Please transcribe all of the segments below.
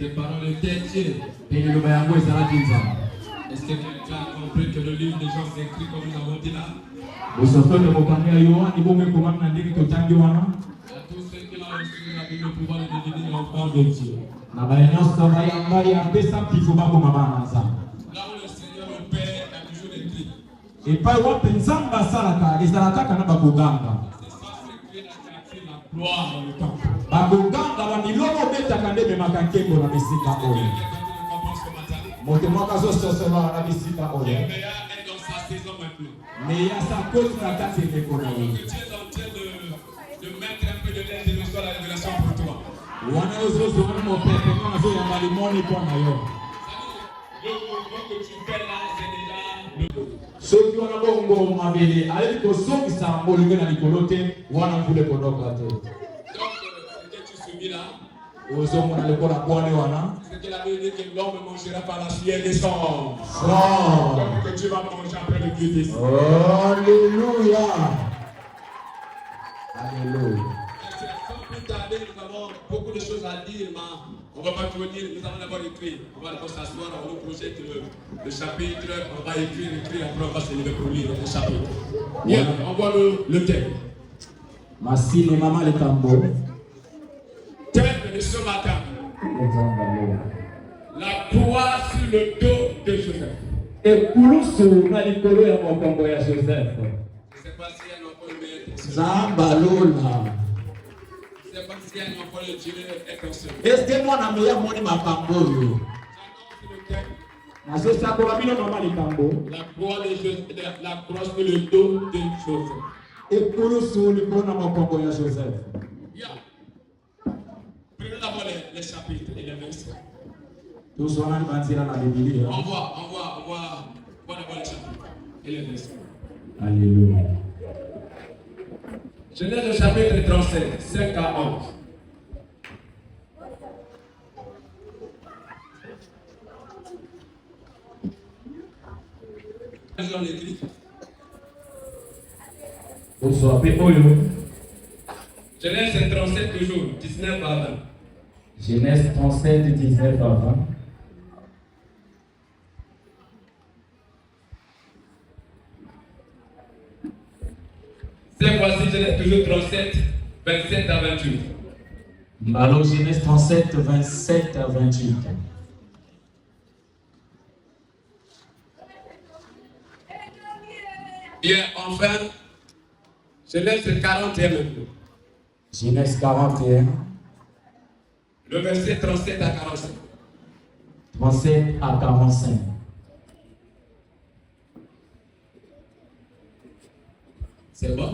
tes paroles étaient Dieu. Est-ce que tu as compris que le livre des gens s'écrit comme nous avons dit là? À tous ceux qui ont reçu la Bible, le pouvoir de devenir enfant de Dieu. Là où le Seigneur le Père a toujours écrit. Et pas où pensamba salaka, les alaka na bagoganga. C'est ça, c'est la gloire dans le temple. Bagoganga wa milomo beta kande me makankengo na bisika oyo. Motemwa kazo sosoma na bisika oyo. Est dans sa saison maintenant. Mais il y a sa cause na kati de konayo. Tu es en train de mettre un peu de l'aide et de la révélation pour toi. Wana ozozo wana mo pepe na zo ya malimoni kwa nayo. Le mouvement que tu fais là, c'est déjà soki wana bongo mabele ali kosokisa molingo na likolo te wana mvule kodoka te. Donc, ce que tu subis là, ozomona lokola bwane wana, c'est que la Bible dit que l'homme mangera par la sueur des sangs. Donc que tu vas manger après le Christ. Alléluia. Alléluia. Sans plus tarder, nous avons beaucoup de choses à dire, mais on ne va pas tout dire, nous allons d'abord écrire. On va d'abord s'asseoir, on nous projette le chapitre, on va écrire, après on va se lever pour lire le chapitre. Bien, on voit le thème. Masine maman le tambo. Thème de ce matin. La croix sur le dos de Joseph. Et Pouloussou na likolo ya mokongo ya Joseph. Je ne sais pas s'il y a un enfant le meilleur. Zambalola. Je ne sais pas s'il y a un enfant le Dieu est conscient. Est-ce que moi na meya moni makambo yo? La croix de Joseph, la croix sur le dos de Joseph. Et Pouloussou likolo na mokongo ya Joseph. Yeah. Prenez d'abord les chapitres et les versets. Tous on a bâtir la Bible. On voit d'abord les chapitres et les versets. Alléluia. Genèse le chapitre 37, 5 à 11. On écrit. Genèse 37 toujours, 19 à 20. Genèse 37, 19 à 20. Cette fois-ci, Genèse toujours 37, 27 à 28. Alors, Genèse 37, 27 à 28. Bien, enfin, Genèse 41 maintenant. Genèse 41. Le verset 37 à 45. 37 à 45. C'est bon?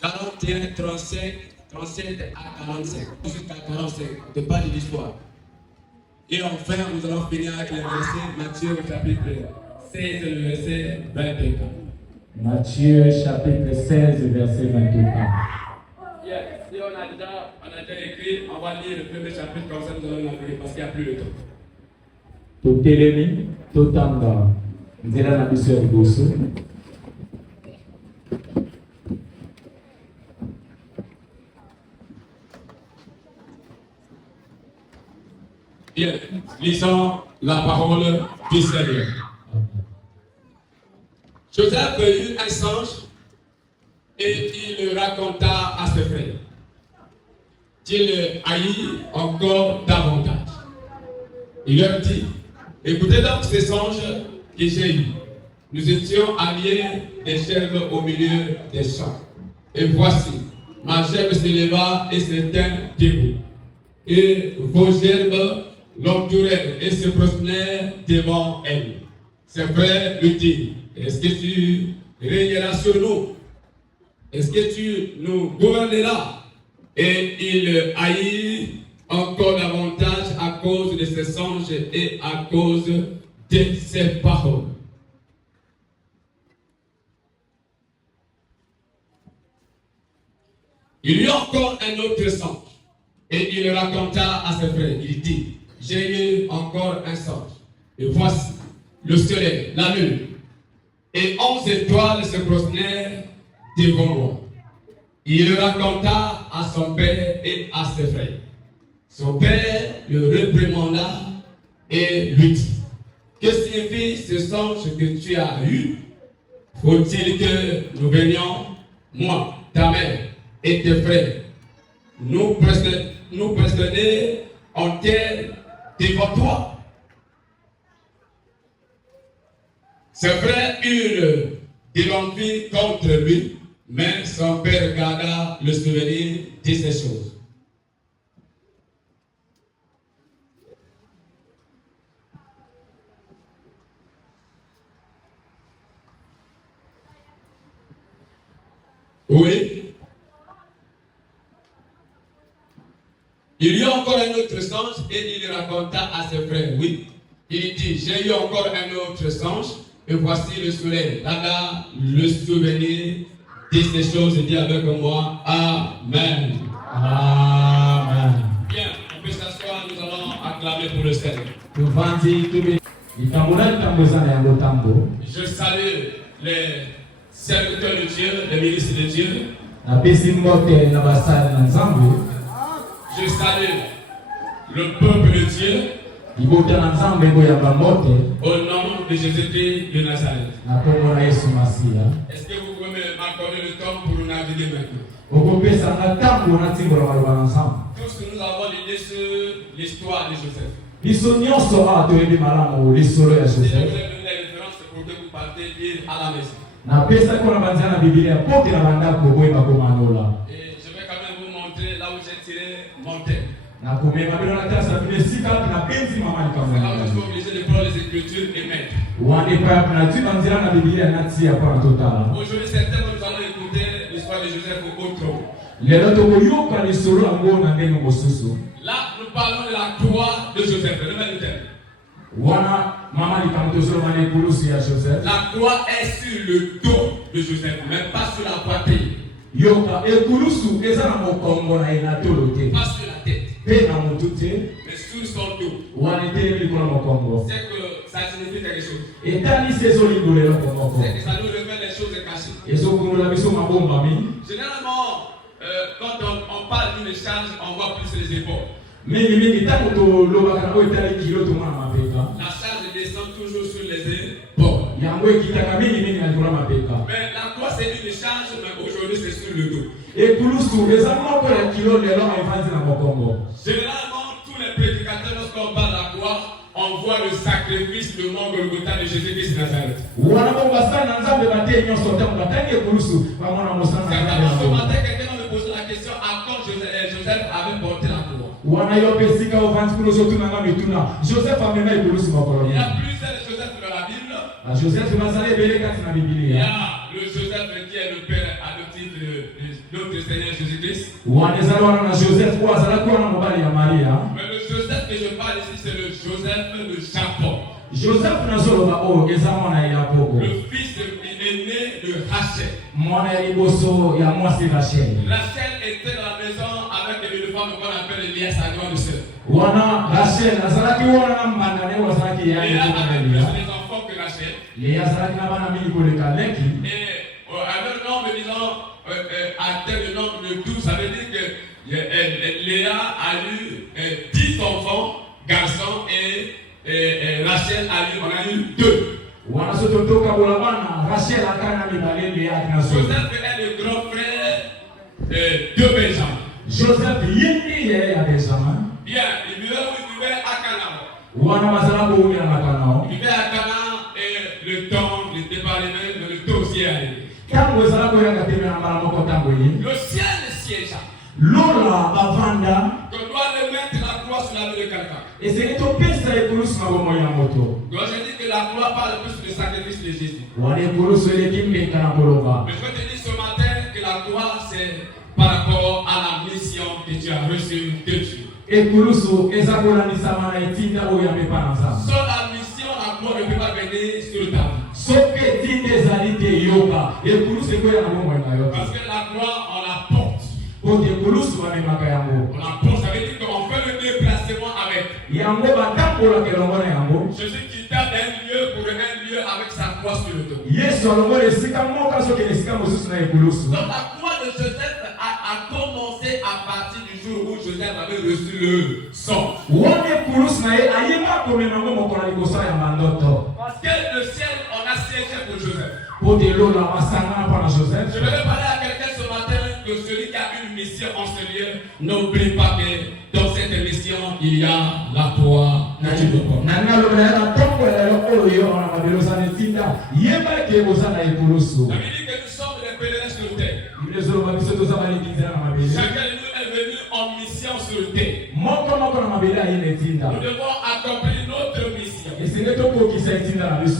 41, 37 à 45. Jusqu'à 45. Ce n'est pas de l'histoire. Et enfin, nous allons finir avec le verset Matthieu chapitre 16, le verset 21. Matthieu chapitre 16, verset 21. Yeah. Si on a déjà écrit, on va lire le premier chapitre comme ça, nous allons l'enlever parce qu'il n'y a plus de temps. Totelemi, totanga, nzela na biso ya liboso. Bien, lisons la parole du Seigneur. Joseph eut un songe et il le raconta à ses frères. Il le haït encore davantage. Il leur dit, écoutez donc ces songes que j'ai eus. Nous étions alliés des chèvres au milieu des champs. Et voici, ma chèvre se leva et se tint debout. Et vos gerbes l'entourèrent et se prosternèrent devant elle. Ses frères lui disent, est-ce que tu régneras sur nous? Est-ce que tu nous gouverneras? Et il haït encore davantage à cause de ses songes et à cause de ses paroles. Il y eut encore un autre songe et il le raconta à ses frères. Il dit, j'ai eu encore un songe. Et voici le soleil, la lune et 11 étoiles se prosternèrent devant moi. Il le raconta à son père et à ses frères. Son père le réprimanda et lui dit, que signifie ce songe que tu as eu? Faut-il que nous venions, moi, ta mère et tes frères, nous pressionner en terre devant toi? Ses frères eurent de l'envie contre lui, mais son père garda le souvenir de ces choses. Oui. Il y a encore un autre songe et il raconta à ses frères. Oui. Il dit, j'ai eu encore un autre songe et voici le soleil. Là, le souvenir de ces choses. Dit avec moi, Amen. Amen. Bien, on peut s'asseoir, nous allons acclamer pour le Seigneur. Je salue les serviteurs de Dieu, les ministres de Dieu. Je salue le peuple de Dieu au nom de Jésus-Christ de Nazareth. Est-ce que vous pouvez m'accorder le temps pour nous naviguer maintenant? Tous nous avons l'idée sur l'histoire de Joseph. Si vous avez besoin de références pour que vous partez lire à la maison. Et je vais quand même vous montrer là où j'ai tiré mon thème. C'est là où je suis obligé de prendre les Écritures et mettre. Aujourd'hui, c'est thème que nous allons écouter l'histoire de Joseph autrement. Là, nous parlons de la croix de Joseph. Le même thème. La croix est sur le dos de Joseph, mais pas sur la poitrine. Pas sur la tête, mais sur son dos. C'est que ça signifie quelque chose. C'est que ça nous révèle les choses cachées. Généralement, quand on parle d'une charge, on voit plus les épaules. La charge descend toujours sur les épaules. Mais la croix c'est une charge, mais aujourd'hui c'est sur le dos. Généralement, tous les prédicateurs, lorsqu'on parle de la croix, on voit le sacrifice, le mort Golgotha de Jésus-Christ de Nazareth. C'est ce matin, quelqu'un me pose la question à quand Joseph avait porté la croix. Il y a plusieurs Joseph dans la Bible. Il y a le Joseph qui est le père adoptif de notre Seigneur Jésus-Christ. Mais le Joseph que je parle ici, c'est le Joseph de Jacob. Le fils aîné de Rachel. Rachel était dans la maison avec une femme qu'on appelle Léa, sa grande sœur. Et elle avait plus les enfants que Rachel. Et avec le nombre, disons, à tel le nombre de 12, ça veut dire que Léa a eu 10 enfants, garçons, et Rachel on a eu 2. Joseph est le grand frère de Benjamin. Joseph bien, il vivait à Canaan. Il vivait à Canaan et le temps n'était pas le même, mais le temps aussi est arrivé. Le ciel siégea. On doit le mettre la croix sur la vie de quelqu'un. Je dis que la croix parle plus du sacrifice de Jésus. Mais je veux te dire ce matin que la croix c'est par rapport à la mission que tu as reçue de Dieu. Sans la mission, la croix ne peut pas venir sur ta vie. Parce que la croix, on la porte. On la porte, ça veut dire qu'on fait le déplacement avec. Jésus quitta d'un lieu pour un lieu avec sa croix sur le dos. Donc la croix de Joseph a commencé à partir du jour où Joseph avait reçu le songe. Parce que le ciel en a siégé pour Joseph. Je vais parler à quelqu'un ce matin que celui qui a une mission en ce lieu, n'oublie pas que dans cette mission, il y a la croix. La Bible dit que nous sommes les pèlerins sur terre. Chacun de nous est venu en mission sur terre. Nous devons accomplir notre mission.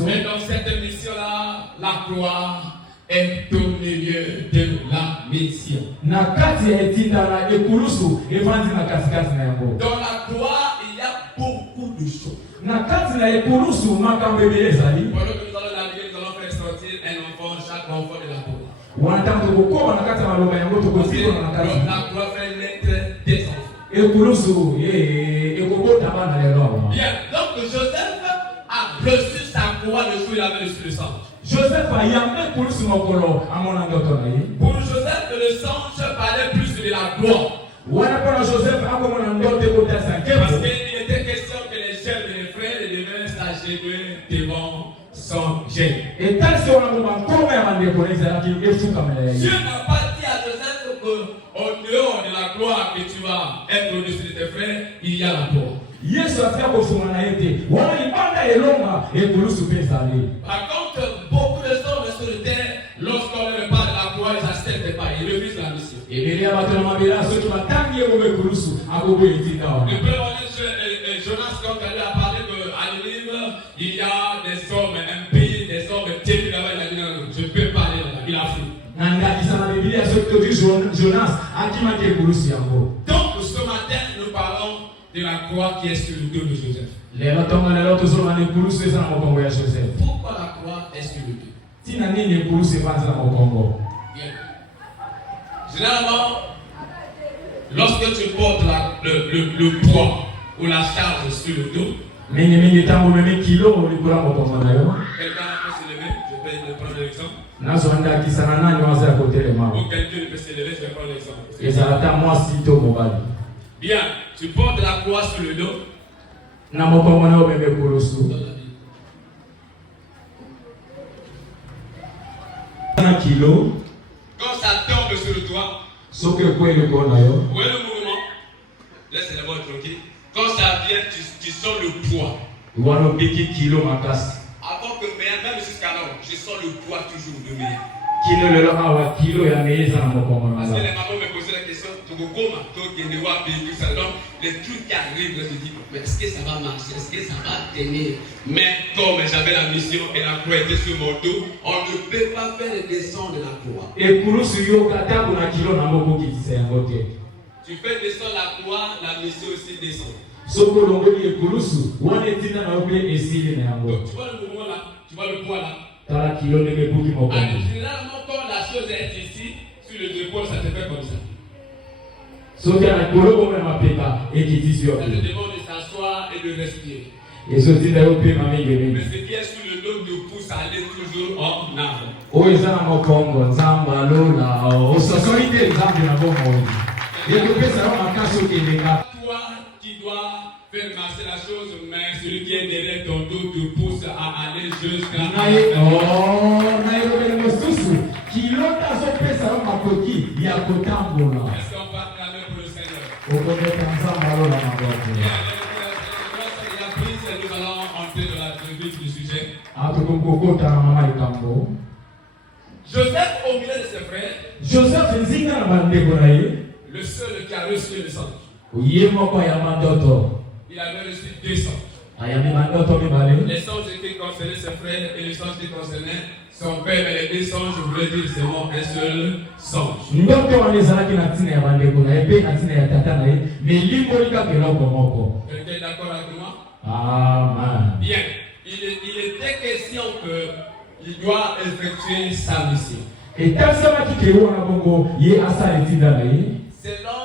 Mais dans cette mission-là, la croix est au milieu de la mission. Dans la croix, il y a beaucoup de choses. Pendant que nous allons naviguer, nous allons faire sortir un enfant, chaque enfant de la croix. La croix fait naître des enfants. Bien, donc Joseph a reçu sa croix le jour où il avait reçu le sang. Joseph a yamé pour Joseph, le songe parlait plus de la gloire. Parce qu'il était question que les jeunes et les frères devaient s'agenouiller devant son Dieu. Dieu n'a pas dit à Joseph qu'au dehors de la gloire que tu vas être au-dessus de tes frères, il y a la gloire. Par contre, beaucoup de gens sur le terre, lorsqu'on leur parle de la gloire, ils n'acceptent pas, ils refusent la mission. Le premier Jonas, quand il a parlé à Ninive, il y a des hommes impies, des hommes terribles là-bas, il a dit non, je ne peux pas aller là-bas, il a fui. Donc ce matin, nous parlons de la croix qui est sur le dos de Joseph. Pourquoi la croix est sur le dos? Bien. Généralement, lorsque tu portes le poids ou la charge sur le dos, quelqu'un peut se lever, je peux prendre l'exemple. Ou quelqu'un peut se lever, je vais prendre l'exemple. Bien, tu portes la croix sur le dos. Quand ça tombe sur le toit, où est le mouvement? Laisse d'abord tranquille. Quand ça vient, tu sens le poids. Avant que même jusqu'à là, je sens le poids toujours de moi. Parce que les mamans me posaient la question, les trucs qui arrivent, je me dis, mais est-ce que ça va marcher? Est-ce que ça va tenir? Mais comme j'avais la mission et la croix était sur mon dos, on ne peut pas faire le descendre de la croix. Tu fais descendre la croix, la mission aussi descend. Donc tu vois le mouvement là, tu vois le poids là. Généralement, quand la chose est ici, sur le épaule, ça te fait comme ça. Ça te demande de s'asseoir et de respirer. Mais ce qui est sur le dos nous pousse à aller toujours en avant. Toi qui dois faire marcher la chose, mais celui qui est derrière ton dos te pousse à aller jusqu'à la fin. Est-ce qu'on va acclamer pour le Seigneur? Nous allons entrer dans la vif du sujet. Joseph, au milieu de ses frères, le seul qui a reçu le sang. Il avait reçu 2 songes. Les songes qui concernaient ses frères et les songes qui concernaient son père, mais les 2 songes voulaient dire seulement un seul songe. Quelqu'un est d'accord avec moi? Amen. Bien. Il était question qu'il doit effectuer sa mission. Selon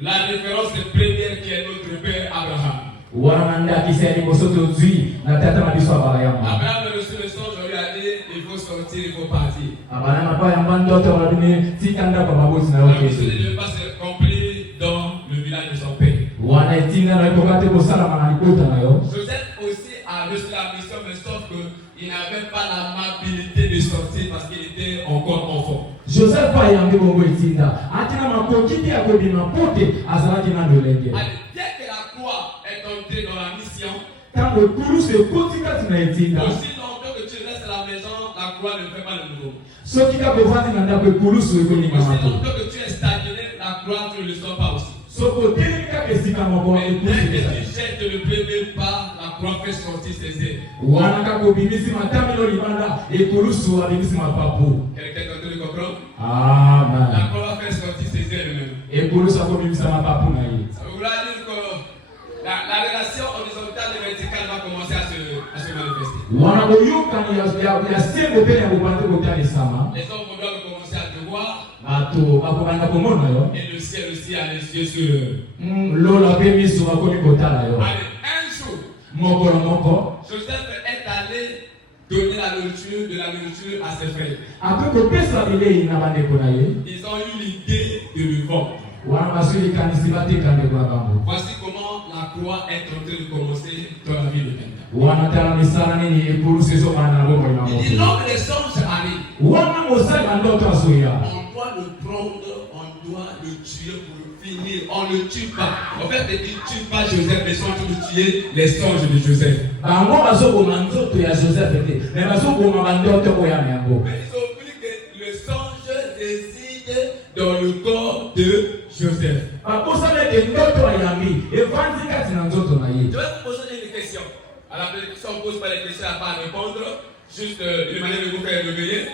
la référence première qui est notre père Abraham. Abraham a reçu le songe, on lui a dit il faut sortir, il faut partir. La mission ne devait pas se accomplir dans le aussi a reçu la mission, mais sauf qu'il n'avait pas l'amabilité de sortir parce qu'il était encore enfant. Joseph a yambe bongo etinda. Atina makokiti ya kobima pote azalaki na lolenge. Allez, dès que la croix est entrée dans la mission, Quand le coulou se kotika tina etinda. aussi longtemps que tu restes à la maison, la croix ne fait pas le boulot. Soki ka bovandi na ndako coulou se koni Aussi ngamato. longtemps que tu es stagné, la croix tu ne le sens pas aussi. Soko telika kesika moko Mais dès que ekusi. tu jettes le premier pas, la croix fait sortir ses ailes. Wana ka kobimisi matamilo libanda ekulu su abimisi mapapu. Quelqu'un est en train de comprendre? Amen. La croix fait sortir ses ailes même. Ekulu sa kobimisa mapapu na ye. Ça veut dire que la relation horizontale et verticale va commencer à se manifester. Wana boyokani ya sembo pe ya bobande kotali sama. Les hommes doivent commencer à te voir. Bato bakobanda komona yo. Et le ciel aussi a les yeux sur eux. Lola pe miso bakomi kotala yo. Allez, un jour, Mokolo moko. Joseph est allé donner de la nourriture à ses frères. Après kopesa bilei na bandeko na ye. Ils ont eu l'idée de le vendre. Wana basuli kanisi batekande kwa bango. Voici comment la croix est en train de commencer dans la vie de quelqu'un. Wana tala misala nini ekulu sezo bana bongo ina Il dit moko. non, mais les songes arrivent. Wana mosala ndoto asoya. On doit le prendre, on doit le tuer pour finir. On ne le tue pas. En fait, il ne tue pas Joseph, mais ils sont en train de tuer les songes de Joseph. Bango bazoboma nzoto ya Joseph te. Mais bazoboma bandoto ko ya yango. Mais ils ont oublié que le songe réside dans le corps de Joseph. Bakosala te ndoto ayambi evandi kati na nzoto na ye. Je vais vous poser une question. Alors, si on ne pose pas les questions à pas répondre, juste une manière de vous faire réveiller,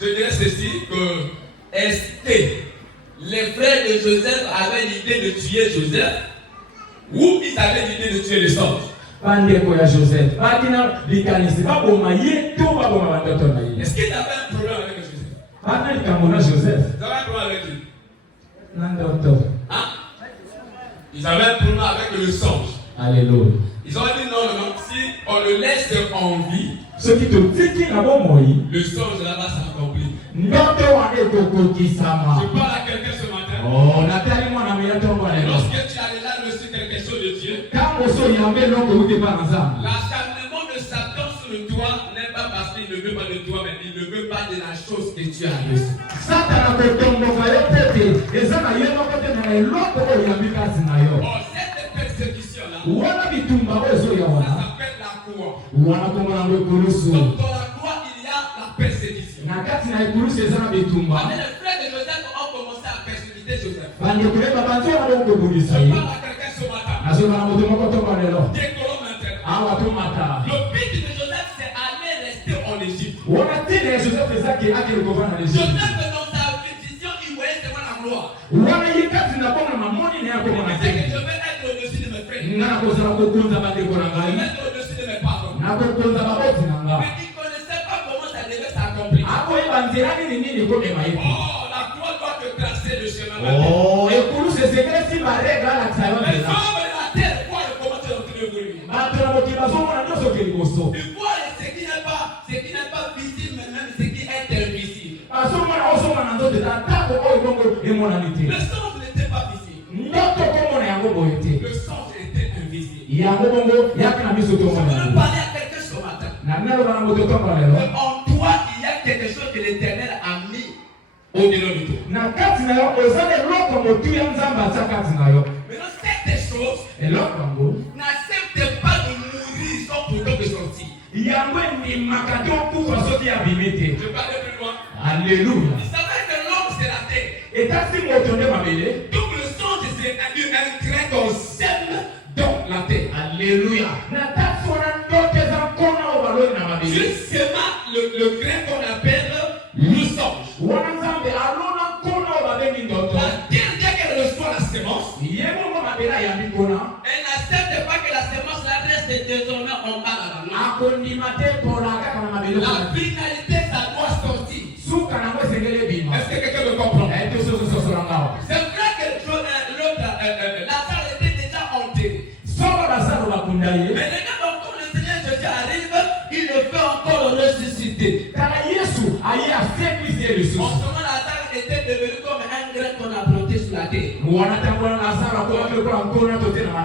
je dirais ceci, que est-ce que les frères de Joseph avaient l'idée de tuer Joseph ou ils avaient l'idée de tuer les songes? Bandeko ya Joseph. Bakina likanisi baboma ye to baboma bandoto na ye. Est-ce qu'ils avaient un problème avec Joseph? Bana likamona Joseph. Ils avaient un problème avec lui. Na ndoto. Hein? Ils avaient un problème avec le songe. Alléluia. Ils ont dit non, non, si on le laisse en vie, Ce qui te tiki na bomoi. le songe là-bas s'accomplit. Ndoto wane kokokisama. Je parle à quelqu'un ce matin. Oh, natali mwana mira tombo lelo. Lorsque tu as déjà reçu quelque chose de Dieu, Kamo so yambe loko ute pa nzambe. l'acharnement de Satan sur toi n'est pas parce qu'il ne veut pas de toi, mais il ne veut pas de la chose que tu as reçue. Satana ko tombo fa yo tete. Ezana ye moko te na eloko oyo yambi kasi na yo. Oh, cette persécution-là, Wana bitumba ozo ya ça wana. s'appelle la croix. Wana komona ngo kulusu. Donc dans la croix, il y a la persécution. Na kati na kulusu ezana bitumba. Mais les frères de Joseph ont commencé à persécuter Joseph. Bande kuleba bantu na bongo bulisa Je ye. parle à quelqu'un ce matin. Nazo na moto moko tombo lelo. Décollons maintenant. Awa to mata. Le but de Joseph, c'est aller rester en Égypte. Wana tene Joseph ezaki akele kovana na Egypte. Joseph, dans sa vision, il voyait devant la gloire. Wana yikati na bona mamoni ne yako Il mona disait que tene. je vais être au-dessus de mes frères. Je Na kozala kokonza bandeko na vais ngai. être au-dessus de mes parents. Na kokonza baboti na nga. Mais il ne connaissait pas comment ça devait s'accomplir. Ako yeba nzela nini nini komema ye. Oh, la croix doit te tracer le chemin. Oh, ekulusu esekelesi barega la tsayo Les nzela. hommes de la terre voient comment tu es en train d'évoluer. Bato na mokili bazomona nyonso ke liboso. Ils voient ce qui n'est pas visible, mais même ce qui est invisible. Bazomona ozomona na nzoto eza ntango oyo bongo emonani te. Le songe n'était pas visible. Ndoto komona yango boye te. Le songe était invisible. Yango bongo yaki na miso Je tomona veux yango. parler à quelqu'un ce matin. Na naloba na moto tombo lelo. En toi, il y a quelque chose que l'Éternel a mis au-delà de toi. Na kati na yo eza eloko motuya nzambe atia kati na yo. Maintenant, cette chose, Eloko yango n'accepte pas de mourir sans pourtant de sortir. yango endimaka te okufa soki abimi te. Je vais aller plus loin. Alleluya. Il s'appelle que l'homme, c'est la terre. Etasi moto nde mabele. Donc le songe, c'est un grain qu'on sème dans la terre. Alleluya. Na tasi wana ndoto eza nkona oyo baloi na mabele. Je sème le grain qu'on appelle le songe. Wana nzambe alona nkona oyo babengi ndoto. La terre, dès qu'elle reçoit la sémence, Ye bongo mabele ayambi nkona. elle n'accepte pas que la sémence la reste désormais en bas là-bas. Akondima te mpola kaka na mabele. La finalité, ça doit sortir. Suka nango esengeli ebima. Est-ce que quelqu'un me comprend? Ete sosososola ngao. C'est vrai que Lazare était déjà enterré. Soko basalo bakunda ye. Mais regarde quand le Seigneur Jésus arrive, il le fait encore ressusciter. Kala Yesu aye asekwisi ye En lisusu. ce moment, Lazare était devenu comme un grain qu'on a planté sur sur la terre.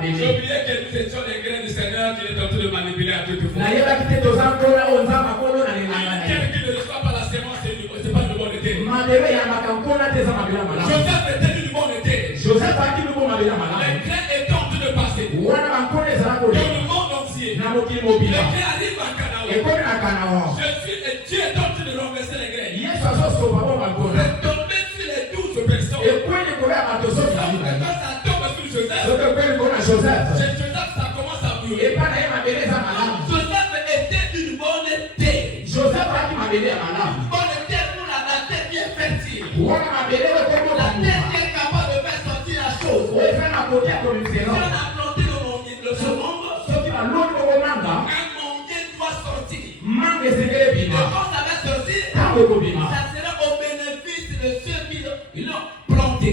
J'ai oublié que nous étions les grains du Seigneur qu'il est en train de manipuler à toute fois. Quelqu'un qui ne reçoit pas la sémence, c'est pas le bon été. Joseph était du bon été. Les grains étaient en train de passer. Dans le monde entier. Les grains arrivent à Canaan. Je suis et Dieu est en train de renverser les grains. C'est tombé sur les 12 personnes. Quand ça tombe sur Joseph, ça commence à brûler. Joseph était une bonne terre. Une bonne terre pour la terre qui est fertile. La terre qui est capable de faire sortir la chose. Si on a planté le manguier, un manguier doit sortir. Et quand ça va sortir, ça sera au bénéfice de ceux qui l'ont planté.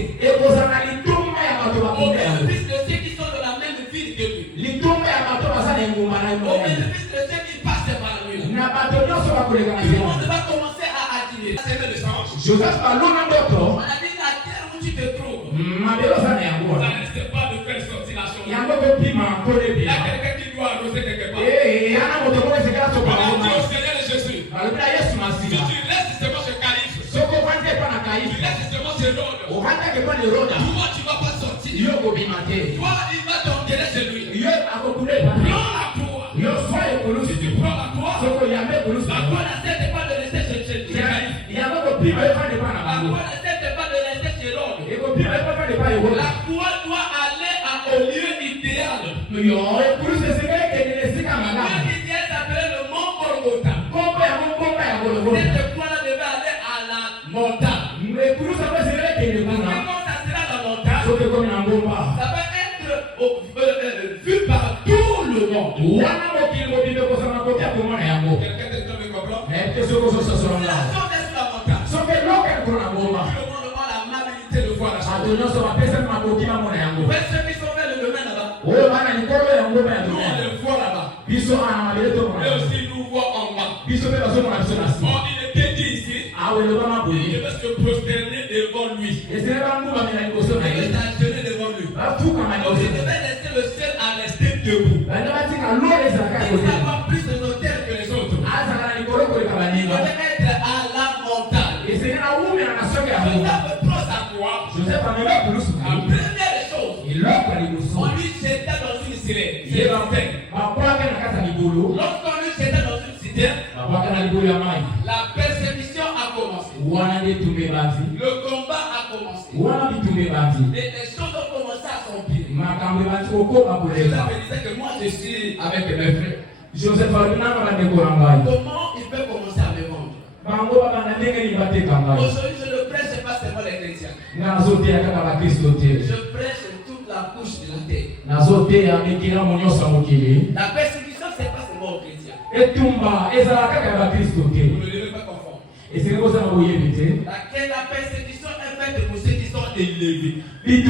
Au bénéfice de ceux qui sont de la même ville que lui. Au bénéfice de ceux qui passent par lui. Tout le monde va commencer à attirer. C'est le change. On a dit la terre où tu te trouves. Ça ne reste pas de faire sortir la chose. Il y a quelqu'un qui doit arroser quelque part. On a dit au Seigneur Jésus. Si tu restes justement chez Caïphe. Tu restes justement chez Rhodes. Toi, tu ne vas pas sortir. Toi, il va t'enterrer chez lui. Prends la croix. Si tu prends la croix, la croix n'accepte pas de rester chez Caïphe. La croix n'accepte pas de rester chez Rhodes. La croix doit aller au lieu idéal. Le lieu idéal s'appelle le mont Golgotha. Cette croix-là devait aller à la montagne. Mais quand ça sera la montagne, ça va être vu par tout le monde. Quelqu'un est en train de comprendre? La chose est sur la montagne. Tout le monde a l'amabilité de voir la chose. Ceux qui sont faits le domaine là-bas, nous on le voit là-bas. Mais aussi nous voit en bas. Il était dit ici, il devait se prosterner devant lui. Il devait s'agenouiller devant lui. Donc il devait laisser le seul à rester debout. Il devait avoir plus de notaires que les autres. Il devait être à la montagne. Joseph prend sa croix. La première chose, on lui jeta dans une citerne. Lorsqu'on lui jeta dans une citerne, la persécution a commencé. Le combat a commencé. Et les choses ont commencé à s'empirer. Joseph disait que moi je suis avec mes frères. Comment il peut commencer à me vendre? Aujourd'hui je ne prêche pas seulement les chrétiens. Je prêche toute la couche de la terre. La persécution c'est pas seulement aux chrétiens. Vous ne devez pas confondre. La persécution est faite pour ceux qui sont élevés. Quelle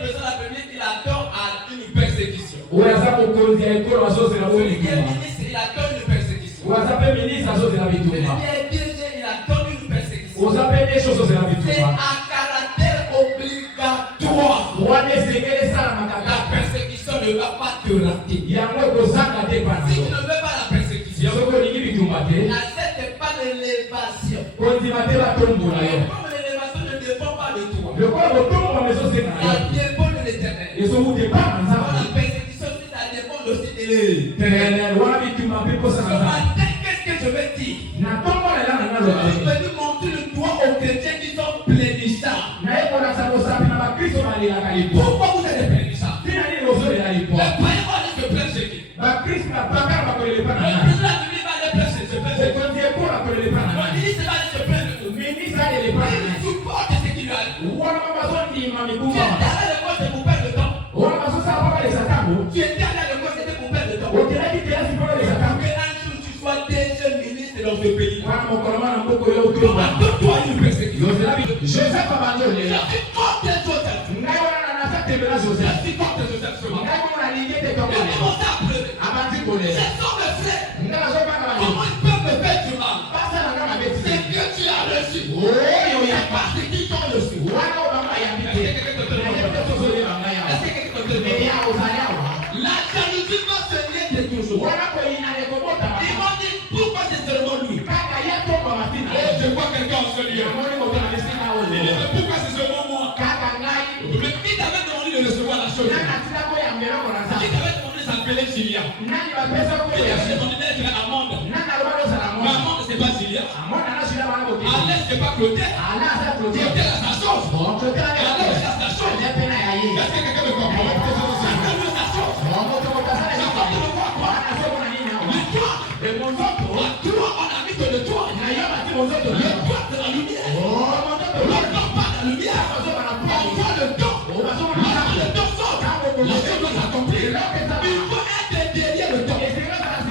personne la première qui attend à une persécution? Celui qui est ministre, il attend une persécution. Celui qui est DG, il attend une persécution. C'est à caractère obligatoire. La persécution ne va pas te rater. Si tu ne veux pas la persécution, n'accepte pas l'élévation. Comme l'élévation ne dépend pas de toi, elle dépend de l'Éternel. La persécution, si ça dépend aussi de l'Éternel. Ce matin, qu'est-ce que je vais dire? Je vais lui montrer le doigt aux chrétiens qui sont plénissants. Pourquoi vous êtes plénissants? Les païens vont aller se plaindre chez qui? Le président va aller plaindre chez ce président. Le ministre va aller se plaindre. Il supporte ce qui lui arrive. Tu es allé à l'école, c'est pour perdre le temps. Tu étais allé à l'école, c'était pour perdre le temps. Que un jour tu sois déjà ministre dans ce pays. Toi, une persécution. Joseph abandonné. Je suis contre Joseph. Je suis contre Joseph seulement. Il a commencé à pleurer. Ce sont mes frères. Comment ils peuvent me faire du mal? C'est que tu as reçu. C'est parce qu'ils sont le ce lieu. Pourquoi c'est ce moment? Mais qui t'avait demandé de recevoir la chose? Qui t'avait demandé de s'appeler Julien? Qui t'avait demandé d'être Amande? Mais Amande, c'est pas Julien. Alain, c'est pas Claudette. Claudette a sa chose. Alain a sa chose. Est-ce que quelqu'un me comprend? Chacun a sa chose. Chacun me voit quoi? Le toit. Et mon autre. Toi, on a mis le toit. Le toit de la lumière. Le temps pas la lumière. On voit le temps. Le temps sort. La chose doit s'accomplir. Il faut être derrière le temps.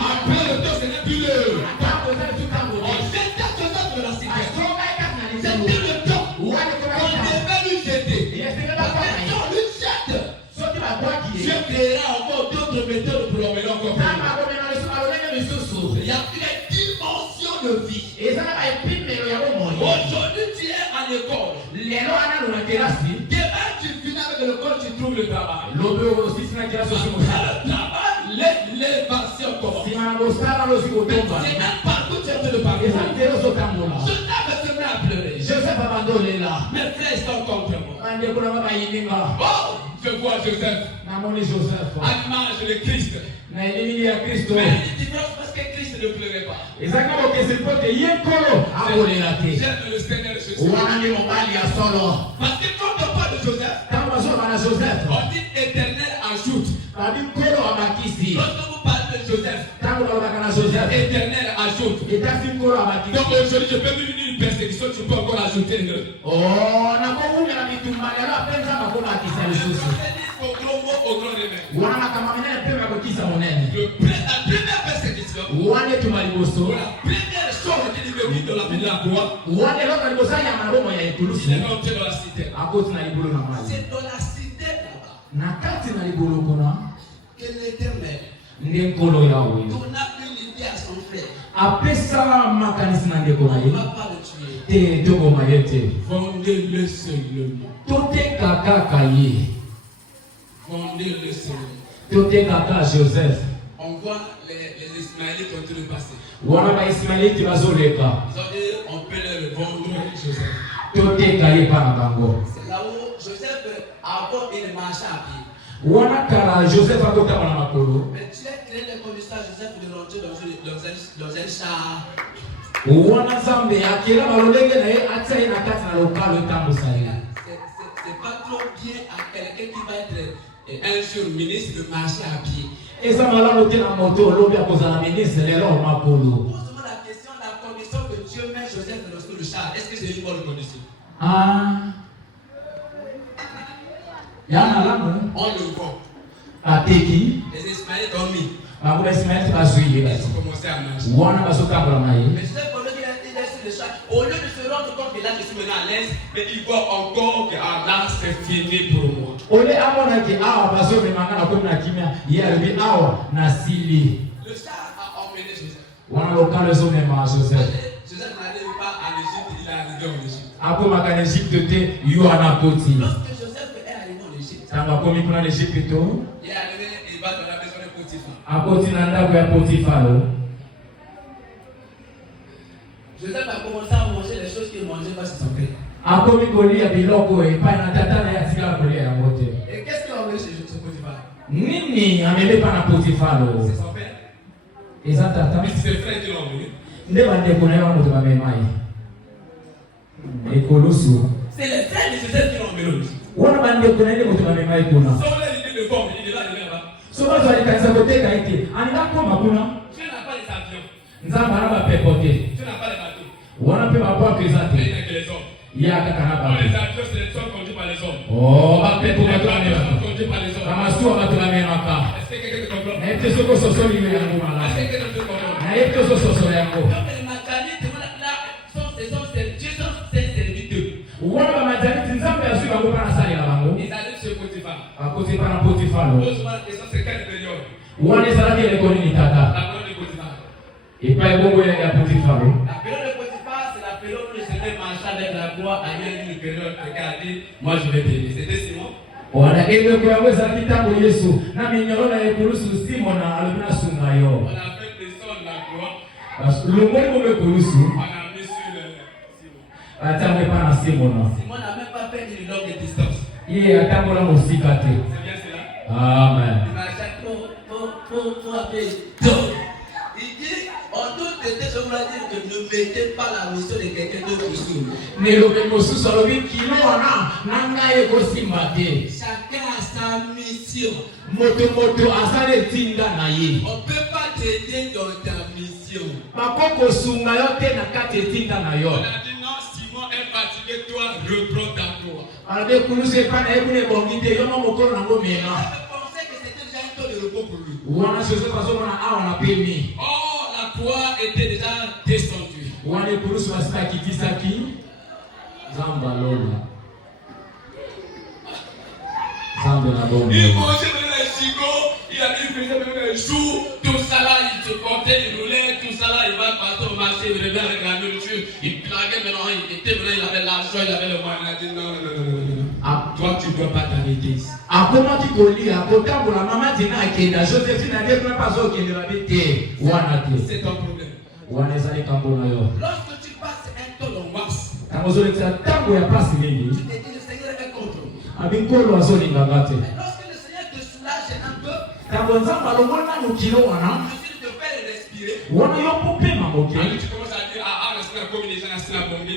Après le temps, ce n'est plus l'heure. C'était Joseph de la cité. C'était le temps. On devait lui jeter. Quand on lui jette, Dieu créera encore d'autres méthodes pour l'emmener encore plus loin. Il y a une dimension de vie. Aujourd'hui, tu es à l'école. Demain, tu finis avec l'école, tu trouves le travail. Le travail, l'élévation commence. C'est un parcours, tu es en train de parler. Joseph se met à pleurer. Joseph abandonné là. Mes frères sont contre moi. Oh, je vois Joseph. À l'image de Christ. Mais il y a une différence parce que Christ ne pleurait pas. J'aime le Seigneur Jésus. Parce que quand on parle de Joseph, on dit éternel ajoute. Lorsque vous parlez de Joseph, éternel ajoute. Donc aujourd'hui, je peux vivre une persécution, tu peux encore ajouter une autre. Au gros mot, au grand remède. La première persécution, la première chose qui est venue de la ville de la croix, il est monté dans la cité. C'est dans la cité là-bas que l'Éternel donna une idée à son frère. On ne va pas le tuer. Vendez-le seulement. Vendez-le seulement. Joseph. On voit les Ismaélites ont tout passé. Ils ont dit on peut le vendre Joseph. C'est là où Joseph apporte une marche à pied. Joseph a Mais tu as créé les conditions à Joseph de rentrer dans un char. C'est pas trop bien à quelqu'un qui va être un jour ministre de marcher à pied. Pose-moi la question, la condition que Dieu met Joseph dans le char, est-ce que c'est une bonne condition? On le voit. Les Ismaélites ont mis. Ils ont commencé à marcher. Mais Joseph, pendant qu'il est sur le char, au lieu de se rendre compte que là je suis maintenant à l'aise, mais il voit encore que là c'est fini pour moi. Le char a emmené Joseph. Joseph n'arrive pas à l'Égypte, il est arrivé en Égypte. Lorsque Joseph est arrivé en Égypte, il est arrivé, il va dans la maison de Potiphar. Joseph a commencé à manger les choses qu'il mangeait pas sur son père. Et qu'est-ce qu'il a enlevé chez Potiphar? C'est son père. Mais c'est ses frères qui l'ont enlevé. C'est les frères de Joseph qui l'ont enlevé. Sans l'idée de bombe, il est là, il est là. Tu n'as pas les avions. Tu n'as pas les bateaux. Il n'y a que les hommes. Les avions, c'est les hommes conduits par les hommes. Les bateaux sont conduits par les hommes. Est-ce que quelqu'un te comprend? Est-ce que quelqu'un te comprend? Donc les Macanites, là, c'est serviteurs. Ils allaient chez Potiphar. Pose-moi la question, c'est quelle période? La période de Potiphar. La période de Potiphar, c'est la période où le Seigneur marchait avec la gloire. Il y a une période, regardez, moi je vais t'aider. C'était Simon. On a fait des sons de la gloire. On a mis sur Simon. Simon n'a même pas fait une longue distance. C'est bien cela? Amen. Il m'a il dit, en toute était, je vous l'ai dit, que ne mettez pas la mission de quelqu'un d'autre sur vous. Chacun a sa mission. On ne peut pas t'aider dans ta mission. On a dit non, Simon est fatigué, toi, reprends ta croix. Je pensais que c'était déjà un temps de repos pour lui. Oh, la croix était déjà descendue. Il mangeait les chicots, il faisait même les jours, tout ça là, il se comptait, il roulait, tout ça là, il va partir au marché, il revient avec la nourriture, il plaguait maintenant, il avait l'argent, il avait le moyen, il a dit non. Ah, toi tu ne dois pas t'arrêter ici. C'est ton problème. Lorsque tu passes un temps en masse, tu te dis le Seigneur est contre nous. Lorsque le Seigneur te soulage un peu, tu de faire respirer. Tu commences à dire, comme les gens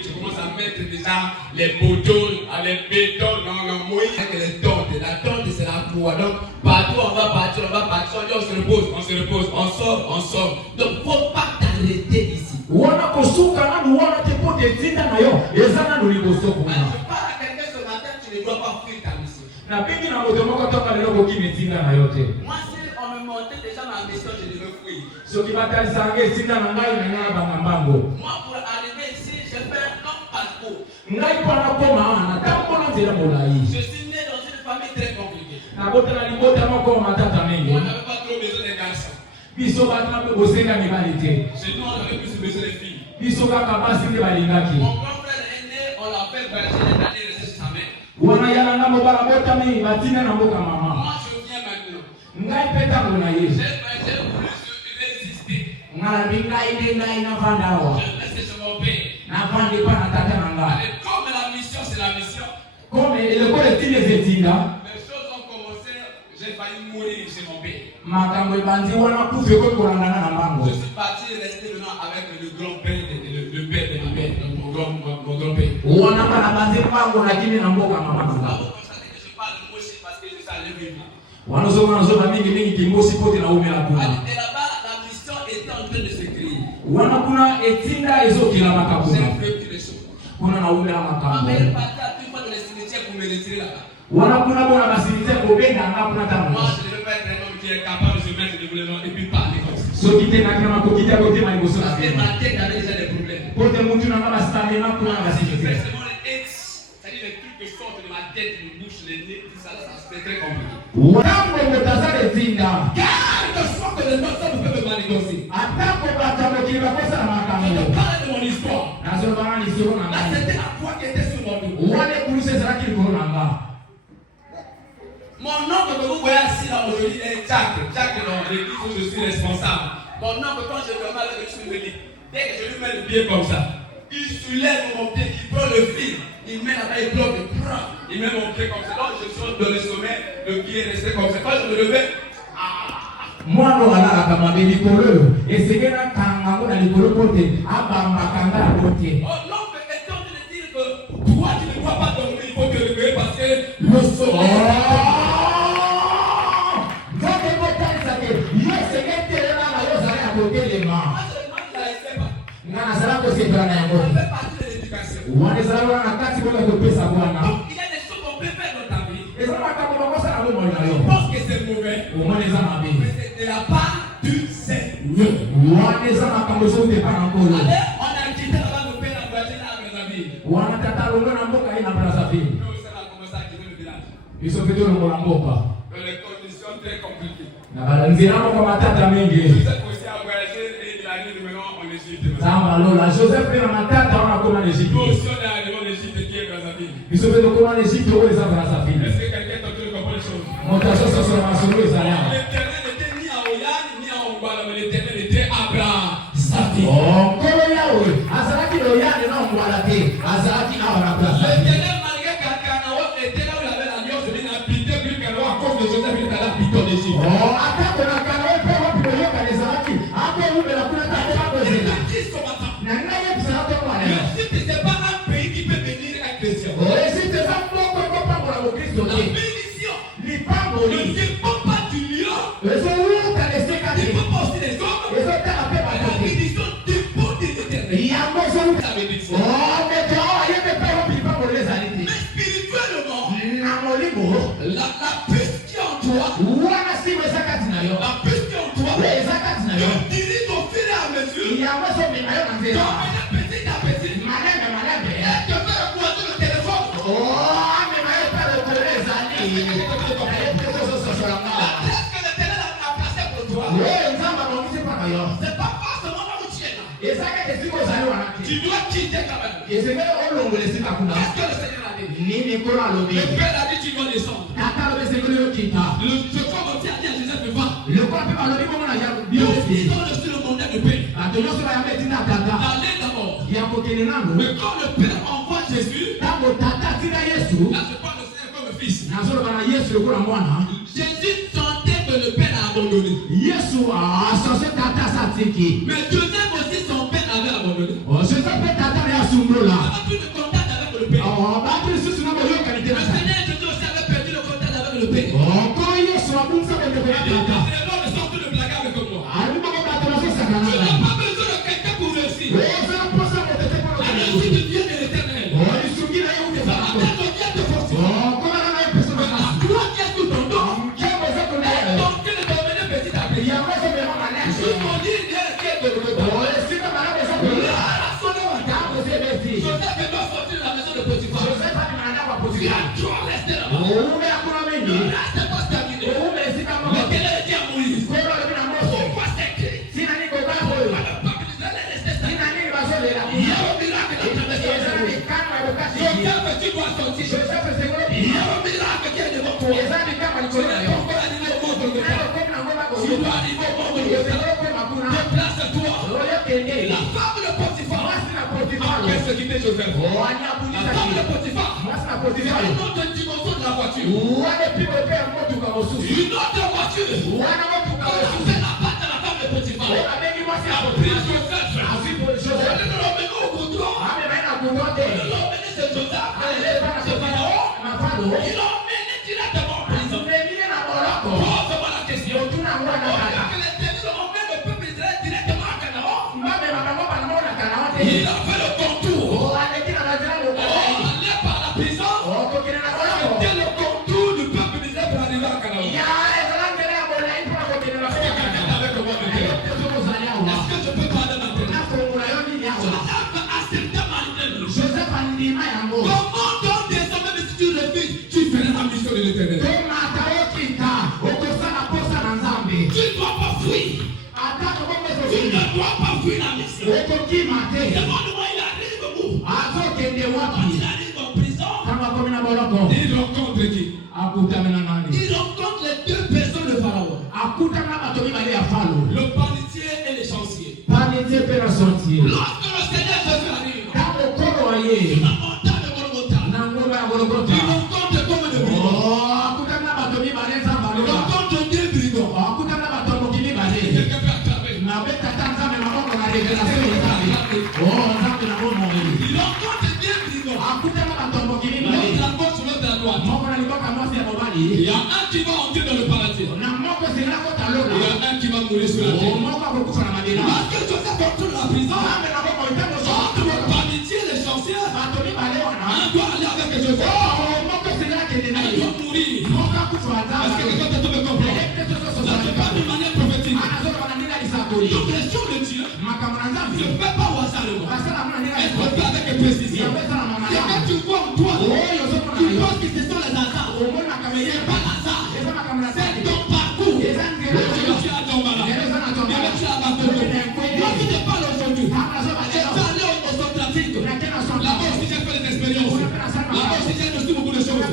tu commences à mettre déjà les poteaux, les bétons dans le moyen avec les tentes. La tente c'est la croix. Donc partout on va partir, on se repose, on sort. Donc il ne faut pas t'arrêter ici. Je parle à quelqu'un ce matin, tu ne dois pas fuir ta mission. Moi si on me montait déjà ma mission, je devais fuir. Moi pour arriver ici, je fais un non-parcours. Je suis né dans une famille très compliquée. On n'avait pas trop besoin des garçons. Chez nous, on avait plus besoin des filles. Mon grand frère aîné, on l'appelle Berger, il est allé rester chez sa mère. Moi, je viens maintenant. J'ai voulu résister. Je reste chez mon père. Allez, comme la mission, c'est la mission. Les choses ont commencé, j'ai failli mourir chez mon père. Je suis parti rester maintenant avec le grand-père, le père de ma mère, mon grand-père. Vous constatez que je parle de Moshi parce que je suis allé vivre. Et là-bas, la mission est en train de se créer. C'est un peu qui les choses. Ma mère est partie à tout fois dans les cimetières pour me retirer là-bas. Moi, je ne veux pas être un homme qui est capable de se mettre de voler et puis parler comme ça. Parce que ma tête avait déjà des problèmes. C'est-à-dire les trucs qui sortent de ma tête, une bouche, les nez, tout ça, c'est très compliqué. Car que les personnes ne peuvent pas négocier. Je te parle de mon histoire. Là, c'était la foi qui était sur mon dos. Mon oncle que vous voyez assis là aujourd'hui est Jack. Jack dans l'église où je suis responsable. Mon oncle, quand je me mets avec le lit, dès que je lui mets le pied comme ça, il soulève mon pied, il prend le fil, il met là-bas, il bloque, il met mon pied comme ça. Donc je suis dans le sommet, le pied est resté comme ça. Quand je me levais, moi non ala la kamade likolo esegena kangango na likolo kote abamba kanga kote. Oh non, mais est en train de dire que toi tu ne dois pas dormir, il faut te lever parce que le soleil. Zake botali zake yo segete na na yo zale akote les mains. Ngana sala ko sebrana yango. On fait partie de l'éducation. Wane sala na kati ko ko pesa bwana. Il y a des choses qu'on peut faire dans ta vie. Et ça va ka ko ça na mo na yo. Je pense que c'est mauvais. Au moins les âmes de la part du Seigneur. Allez, on a quitté là-bas nos pères engagés à Brazzaville. Nous, ça a commencé à quitter le village. Les conditions très compliquées. Nous sommes aussi engagés et il arrive maintenant en Égypte. Nous aussi on est arrivé en Égypte qui est Brazzaville. Est-ce que quelqu'un t'a cru comprendre les choses? L'éternel était ni à Oyan ni à Ongwala, mais l'éternel était à Brazzaville. Égypte. Dis ce matin, même si tu n'es pas un pays qui peut venir un chrétien, la bénédiction ne dépend pas du lieu, ne dépend pas aussi des hommes. La bénédiction dépend de l'Éternel. La bénédiction. Mais spirituellement, la puce qui est en toi, la puce qui est en toi, te dirige au fur et à mesure, t'emmène petit à petit, et te fait reposer le téléphone. La place que l'Éternel a placée pour toi, c'est pas forcément là où tu es là. Tu dois quitter quand même. Qu'est-ce que le Seigneur a dit? Le Père a dit tu dois descendre. Je commence à dire à Joseph de va. Aussi dans le mondial de paix. D'aller d'abord. Mais quand le Père envoie Jésus, là je parle de Seigneur comme fils. Jésus sentait que le Père a abandonné. Mais Joseph aussi son Père avait abandonné. Il n'avait plus de contact avec le Père. Le Seigneur Jésus aussi avait perdu le contact avec le Père. Il dit, c'est l'homme de sortir de blague avec moi. Tu n'as pas besoin de quelqu'un pour réussir. La réussite vient de l'Éternel. Ça va t'aider à te forcer. La gloire qui est sous ton dos. Et ton Dieu est devenu petit à petit. Je m'en dis, il est qui est devenu petit. Joseph doit sortir de la maison de Potiphar. Il doit rester là-bas. Ne reste pas stagné. L'Éternel dit à Moïse, pourquoi s'écrire? Le peuple d'Israël est resté stagné. Il y a un miracle à travers toi. Joseph, tu dois sortir. Il y a un miracle qui est devant toi. Tu n'es pas encore arrivé au monde de Dieu. Tu dois arriver au monde de Dieu. Déplace-toi. La femme de Potiphar a persécuté Joseph. La femme de Potiphar a une autre dimension de la voiture. Une autre voiture. On a fait la patte à la femme de Potiphar. A pris Joseph. On l'a emmené au comptoir. On l'a emmené chez Joseph. Il l'a emmené directement en prison. Pose-moi la question. On a que l'Éternel emmène le peuple d'Israël directement à Canaan. Il a fait le contour. On allait par la prison. C'était le contour du peuple d'Israël pour arriver à Canaan. Est-ce que je peux parler maintenant? Joseph a comment donc désormais si tu refuses, tu ferais la mission de l'Éternel. Tu ne dois pas fuir. Tu ne dois pas fuir la mission. Demande-moi, il arrive où? Quand il arrive en prison, il rencontre qui? Il rencontre les deux personnes de Pharaon. Le panetier et les chanciers. Lorsque le Seigneur Jésus arrive sur la montagne de Golgotha, il rencontre comme de brigands. Il rencontre deux brigands. Quelqu'un peut acclamer. Il rencontre deux brigands. L'autre à gauche, l'autre à droite. Il y a un qui va entrer dans le paradis. Il y a un qui va mourir sur la terre. Lorsque Joseph entre la prison, entre le panetier et les chanciers, un doit aller avec Joseph. Un doit mourir. Est-ce que quelqu'un peut me comprendre? Ça ne fait pas d'une manière prophétique. Donc les choses de Dieu ne fait pas au hasard. Elle se fait avec précision. C'est quand tu vois en toi, tu penses que ce sont les hasards. C'est pas hasard. C'est ton parcours. Tu as ton malade. Tu as abandonné. Moi qui te parle aujourd'hui, j'ai allé au Centrafrique. Là-bas aussi j'ai fait des expériences. Là-bas aussi j'ai reçu beaucoup de choses.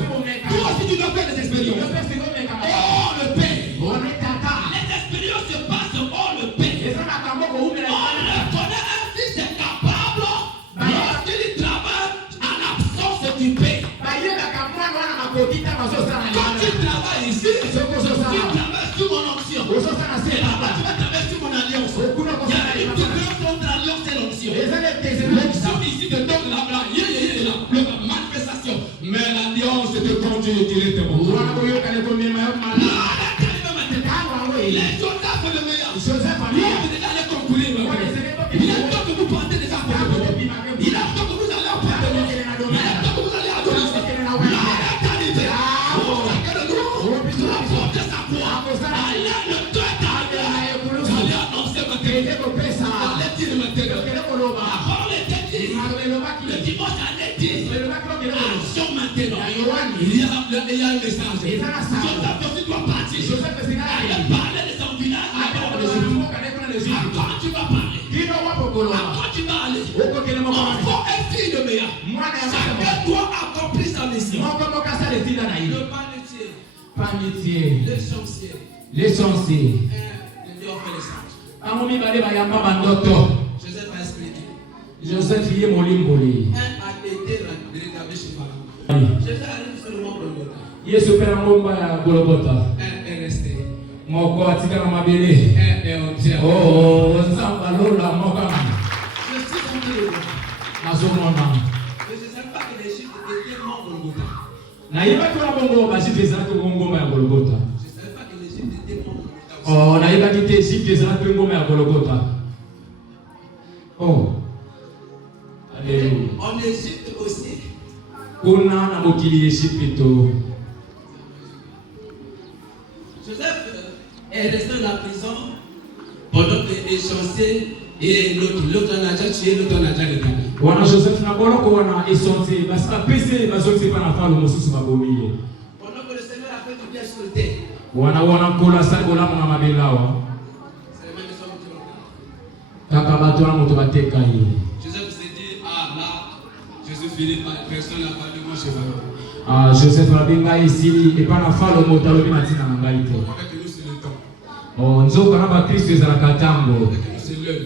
Toi aussi tu dois faire des expériences. Oh le Père. Les expériences se passent oh le Père. On le connaît un fils est capable lorsqu'il travaille à l'absence du Père. Quand tu travailles ici, tu travailles sur oyo. Les Joseph le meilleur. Joseph a Lui, vous déjà allé concourir. Il est temps que vous partez déjà pour le monde. Il est temps que vous allez apprendre le monde. Il est temps que vous allez adorer. L'heure est arrivée. Vous apportez sa voix. Allez, le temps est arrivé. Vous allez annoncer votre allez dire maintenant. La parole était dit. Le dimanche allait dire. Action maintenant. Il y a un message. Joseph aussi doit partir. Allez parler de son village. Quand tu vas parler. Quand tu vas aller. Enfant et fille de meilleur. Chacun doit accomplir sa mission. Le panetier. L'essentiel. Dieu a fait les sages. Amomi bale bayamba bandoto. Joseph a expliqué. Joseph yé molimboli. Un a été rétabli chez Pharaon. Joseph arrive seulement pour le Golgotha. Yesu pena ngomba ya Golgotha. Un est resté. Moko atika na mabele. Un est entier. Oh, nzamba lola moka. Je suis en train de voir. Mazomona. Je ne sais pas que l'Égypte était mort Golgotha. Na yeba kwa bongo bashite zako ngomba ya Golgotha. Je ne savais pas que l'Égypte était mort Golgotha. Oh, na yeba kite Egypte zako ngomba ya Golgotha. Oh. Alléluia. En Égypte aussi. Kuna na mokili Egypte to. Joseph est resté dans la prison pendant que les chanceux et l'autre en a déjà tué, l'autre en a déjà rétabli. Wana Joseph na boloko wana esonte basi bapese bazokise pa na falo mosusu babomiye. Pendant que le Seigneur a fait du bien sur le terre. Wana kola sa kola na mabelawa. C'est les mêmes personnes qui l'ont fait. Kaka bato na moto bateka ye. Joseph s'est dit, ah là, je suis Philippe, personne n'a pas de moi chez Pharaon. Ah, Joseph abenga esili epa na falo moto alobi matina na ngai te. Avec nous c'est le temps. Oh, nzoka na ba Kristo ezalaka tango. Avec nous c'est l'heure.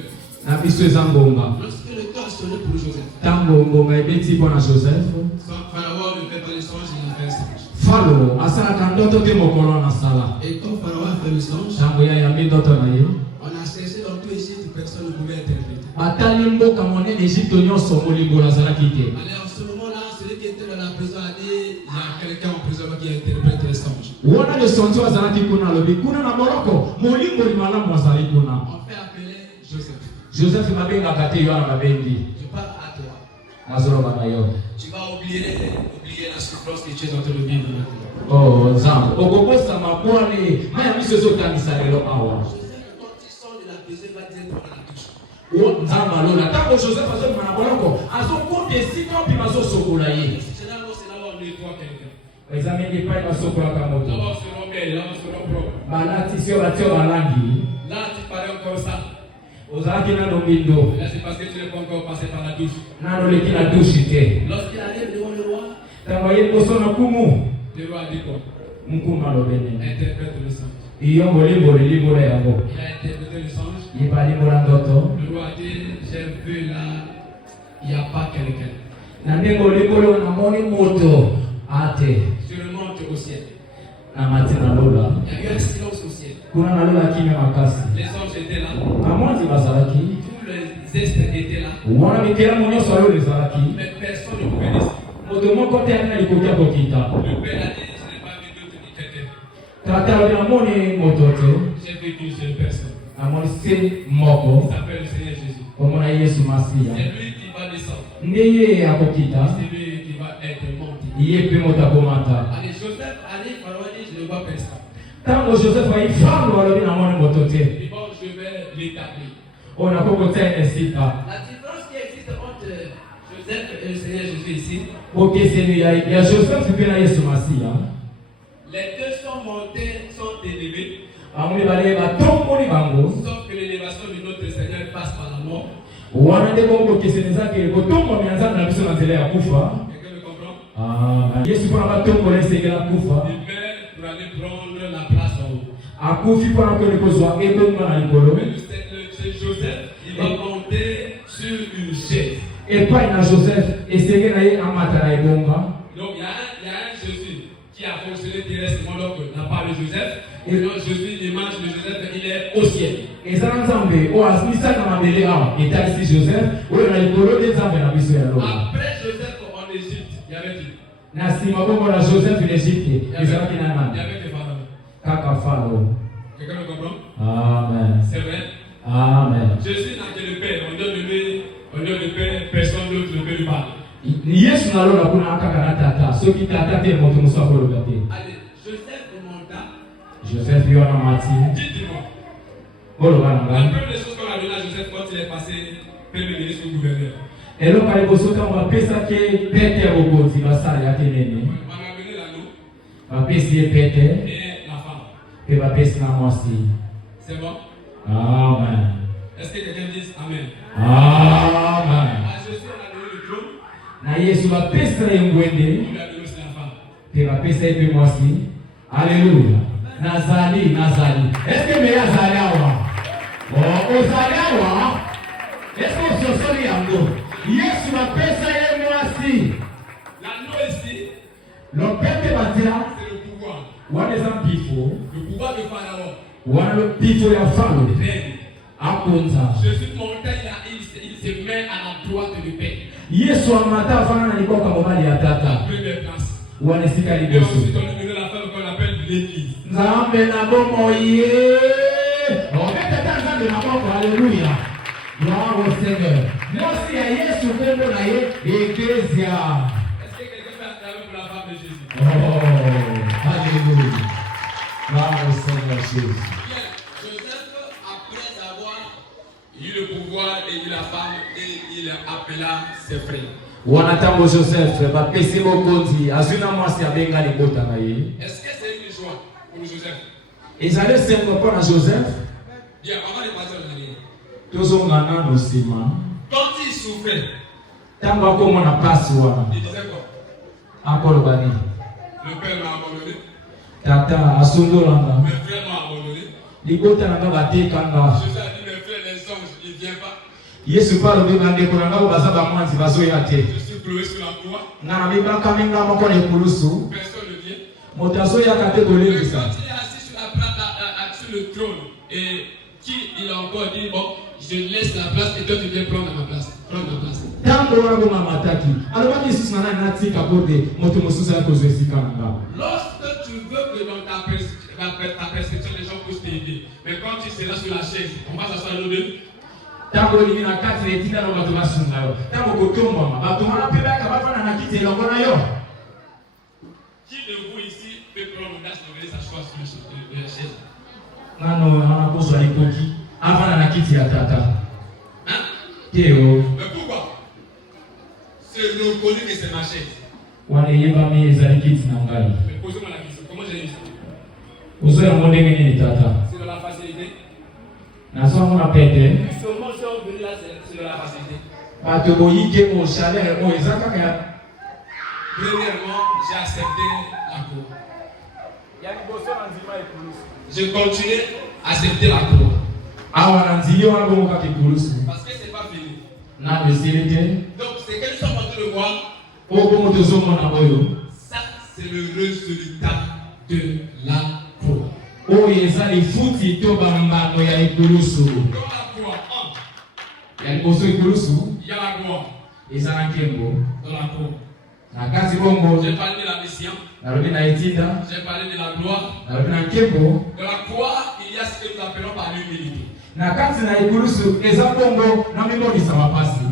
Na biso eza ngonga. Lorsque le temps a sonné pour Joseph. Tango ngonga ebeti mpo na Joseph. Sans Pharaon ne fait pas le songe, il a fait un songe. Falo asalaka ndoto te mokolo na sala. Et quand Pharaon a fait le songe, Tango ya yambi ndoto na ye. on a cherché dans tout Égypte, personne ne pouvait interpréter. Batali mboka monene Egypte nyonso molingo azalaki te. Alors en ce moment-là, celui qui était dans la prison a dit, il y a quelqu'un en prison qui interprète les songes. Wana le sonjo azalaki kuna lobi kuna na boloko molingo limalamu azali kuna. On fait appeler Joseph. Joseph mabengaka te yo na babendi. Je parle à toi. Nazoloba na yo. Tu vas oublier la souffrance que tu es en train de vivre maintenant. Oh, nzambe okokosa mabwane maya miso ezotangisa lelo awa. Joseph, quand il sort de la prison, va directement dans la douche. O nzambe alola ntango Joseph azobima na boloko azokota esika mpe bazosokola ye. C'est là où on nettoie quelqu'un. Eza mingi epai basokolaka moto. Là-bas, on se rend belle, là, on se rend propre. Balati sio batio balangi. Là, tu parais encore ça. Ozalaki nano mbindo. Là, c'est parce que tu n'es pas encore passé par la douche. Nano leki na dushi te. Lorsqu'il arrive devant le roi, Ntango ye liboso na kumu. le roi a dit quoi? Mukuma alobene. Interprète le songe. Iyo molimbo lilimbola yango. Il a interprété le songe. Yiba limbola ndoto. Le roi a dit, j'ai vu là, il n'y a pas quelqu'un. Na ndenge limbolo namoni moto ate. Je remonte au ciel. Na matina lola. Il y a eu un silence au ciel. Kuna nalola kimya makasi. Les anges étaient là. Amonzi bazalaki. Tous les esprits étaient là. Wana mikelamu nyonso alo ezalaki. Mais personne ne pouvait descendre. Moto moko te alina likoki ya kokita. Le père a dit, je n'ai pas vu d'autre ni quelqu'un. Tata alobi namoni moto te. J'ai vu qu'une seule personne. Namoni se Il moko. s'appelle le Seigneur Jésus. Komona Yesu Masiya. C'est lui qui va descendre. Nde ye akokita. C'est lui qui va être monté. Ye mpe moto akomata. Allez, Joseph arrive, Pharaon dit, je ne vois personne. Ntango Joseph ayi falo alobi namoni moto te. Il dit, bon, je vais l'établir. Oyo nakokotia esika. La différence qui existe entre Joseph et le Seigneur Jésus ici, Okeseni ya Joseph mpe na Yesu Masiya. les deux sont montés, sont élevés, Bango mibale batomboli bango. sauf que l'élévation de notre Seigneur passe par la mort. Wana nde bongo okeseni ezake kotombola ya Nzambe na biso na nzela ya kufa. Quelqu'un me comprend? Yesu mpona batombola esengela kufa. Il meurt pour aller prendre la place en haut. Akufi mpona kende kozwa ebongo na likolo. Mais c'est Joseph, il va monter sur une chaise. Epai na Joseph esenge na ye amata na ebonga. Donc il y a un Jésus qui a fonctionné terresтрement, donc n'a pas de Joseph. Et donc Jésus, l'image de Joseph, il est au ciel. Eza na Nzambe oyo asimisaka na mabele awa etalisi Joseph oyo na likolo nde Nzambe na biso ya loba. Après Joseph en Égypte, il y avait qui? Na nsima bongo na Joseph l'Égypte ezalaki na Il y nani? avait des pharaons. Kaka Farao. Quelqu'un me comprend? Yesu alona kuna akaka na tata. Soki tata te moto muso akoloba te. Allez, Joseph remonta. Joseph yo na mati. Dites-moi. Koloba na La ngai. première des choses qu'on a donné à Joseph quand il est passé premier ministre ou gouverneur. Eloko aliboso ntango bapesaki pete bokonzi basala yake nene. On a amené l'anneau Bapesi ye pete et la femme. mpe bapesi na mwasi. C'est bon? Amen. Est-ce que quelqu'un dit Amen? Amen. À Joseph, on a donné le trône. Na Yesu bapesi na ye ngwende On lui a donné aussi la femme. mpe bapesi ye mpe mwasi. Alléluia. Nazali. Est-ce que meya azali awa? Ozali awa? Est-ce que ososoli yango? Yesu bapesa ye mwasi. L'anneau ici, Lopete batira c'est le pouvoir. wana eza mpifo. Le pouvoir de Pharaon. Wana mpifo ya Farao. Reine. Akonza. Jésus montait, il se met à la droite du Père. Yesu amata afana na liboka mobali ya tata. Première place. Wana esika Et liboso. ensuite, on lui donne la femme qu'on appelle l'Église. Nzambe na bomo ye. Obeta ta nzambe na bomo. Alléluia. Gloire au Seigneur. Mwasi ya Yesu kombo na ye Ecclesia. Est-ce que quelqu'un peut acclamer pour la femme de Jésus? Oh, alléluia. Gloire au Seigneur Jésus. Bien, Joseph, après avoir eu le pouvoir et eu la femme, et il appela ses frères. Wana tango Joseph bapesi bokonzi azuna mwasi abenga libota na ye. Est-ce que c'est une joie pour Joseph? Ezali sengo mpo na Joseph. Bien, avant de partir en arrière. Tozonga nano nsima. Quand il souffrait, Tango akomona pasi wana. il disait quoi? Akoloba nini? Le père m'a abandonné, Tata asundolanga. mes frères m'ont abandonné. Libota nanga batekanga. Jésus a dit, mes frères, les anges, ils ne viennent pas. Yesu pa alobi bandeko nanga bo baza bamwanzi bazoya te. Je suis cloué sur la croix, Nga na mibaka minga moko na ekulusu. personne ne vient. Moto azoyaka te Mais kolengisa. quand il est assis sur le trône, et il a encore dit, bon, je laisse la place et toi tu viens prendre ma place. Prendre ma place. Tango wana bo mamataki. Alobaki Yesu na nani natika kote moto mosusu ya kozwa esika nanga. Lorsque tu veux que dans ta perception, les gens puissent t'aider, mais quand tu seras sur la chaise, on va s'asseoir nous deux. Tango olingi na kati na etinda na bato basunga yo. Tango kotombwama bato wana mpe bayaka bafanda na kiti elongo na yo. Qui de vous ici peut prendre l'audace de venir s'asseoir sur la chaise? Nano ana kozwa likoki afanda na kiti ya tata. Hein? Teo Mais pourquoi? C'est reconnu que c'est ma chaise. wana eyebami ezali kiti na ngai. Mais posez-moi la question, comment j'ai eu ça? Ozoya ngo ndenge nini tata? C'est de la facilité. Nazomona pete. Seulement si on veut là, c'est de la facilité. Bato boyike mo chaleur mo eza kaka ya. Premièrement, j'ai accepté la cour. Je continue à accepter la cour. Awa na nzili wana bongo kaka ekulusu. Parce que c'est pas fini. Na besili te. Donc, c'est que nous sommes en train de voir. Oyo bongo tozomona oyo. Ça, c'est le résultat de la cour. Oyo eza lifuti to bambano ya ekulusu. Dans la cour, Ya liboso ekulusu. il y a la gloire. Eza na nkembo. Dans la cour. Na kati bongo. J'ai parlé de la mission. Nalobi na etinda. J'ai parlé de la gloire. Nalobi na nkembo. Dans la croix, il y a ce que nous appelons par l'humilité. Na kati na ekulusu eza bongo na mimonisa mapasi.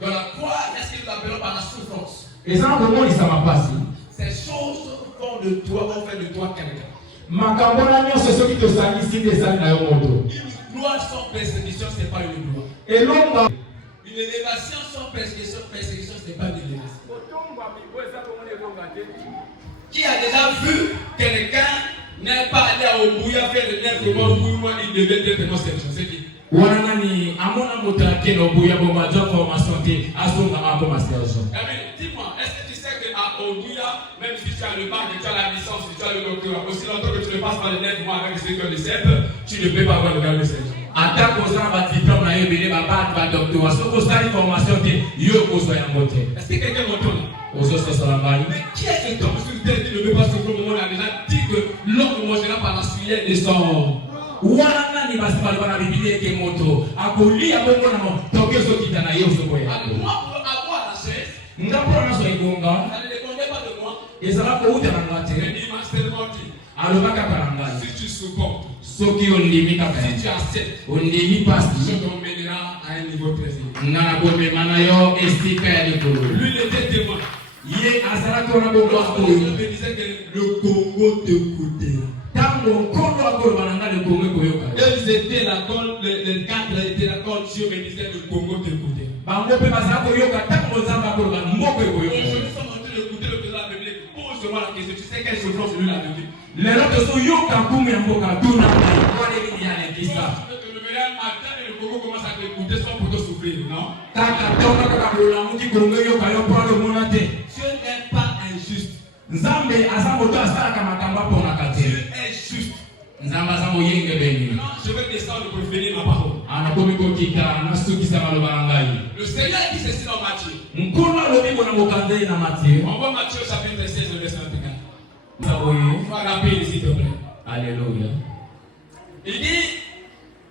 Dans la croix, il y a ce que nous appelons par la souffrance. Eza na komonisa mapasi. Ces choses font de toi, vont faire de toi quelqu'un. Makambo na nyonso soki tosangisi te ezali na yo moto. Une gloire sans persécution, ce n'est pas une gloire. Elonga. Une élévation sans persécution, ce n'est pas une élévation. Qui a déjà vu quelqu'un n'est pas allé au bouillard faire le nerf mois, il devait être conception. C'est qui? Wana nani amona moto akeno buya bongo ajo formation te azonga ma formation. Dis-moi, est-ce que tu sais qu'au bouillard, même si tu as le bac, tu as la licence, tu as le doctorat, aussi longtemps que tu ne passes pas le 9 mois avec ce que le CEP, tu ne peux pas avoir le grade de CEP. Ata kozana ba diplôme na yebele ba bac ba doctorat, so ko start formation te yo kozwa ya moto. Est-ce que quelqu'un m'entend? Mais qui est cet homme sur terre qui ne veut pas se faire? On a déjà dit que l'homme mangera par la sueur de son. Wana nani basi pale bana Biblia ke moto akulia bongo na tokyo so kitana yo so boya. Moi pour avoir la chaise, ngapo na so igonga. Ça ne dépendait pas de moi. Et ça va ko uta na ngate. Mais il m'a seulement dit. Alobaka paranga. Si tu supportes, soki ondimi kaka. Si tu acceptes, ondimi passe. Je t'emmènera à un niveau très élevé. Na bombe mana yo estika ya likolo. Lui il était témoin. Yé azalaki wana bongo Je me disais que le Congo t'écoutait. tango nkondo akoloba na ngai le Congo ekoyoka. Ils étaient là quand les cadres étaient là quand Dieu me disait le Congo t'écoutait. Bango pe bazala koyoka tango nzambe akoloba moko ekoyoka. Aujourd'hui, nous sommes en train d'écouter le président de la République. Pose-moi la question, tu sais quelle souffrance lui la République? Lelo tozoyoka nkumu ya mboka tuna wana nini ya lekisa. Le meilleur matin et le Congo commence à t'écouter sans pour te souffrir, non? Kaka tonga kaka lola muki Congo yoka yo palo monate. Dieu n'est pas injuste. Nzambe aza moto asalaka makambo aponaka te. Dieu est juste. Nzambe aza moyenge beni. Non, je vais descendre pour finir ma parole. Anakomi kokita nasukisa maloba na ngai. Le Seigneur dit ceci dans Matthieu. Nkolo alobi bona mokanzeli na Matthieu. On voit Matthieu chapitre 16, le verset 24. Saboye. On va rappeler s'il te plaît. Alléluia. Il dit,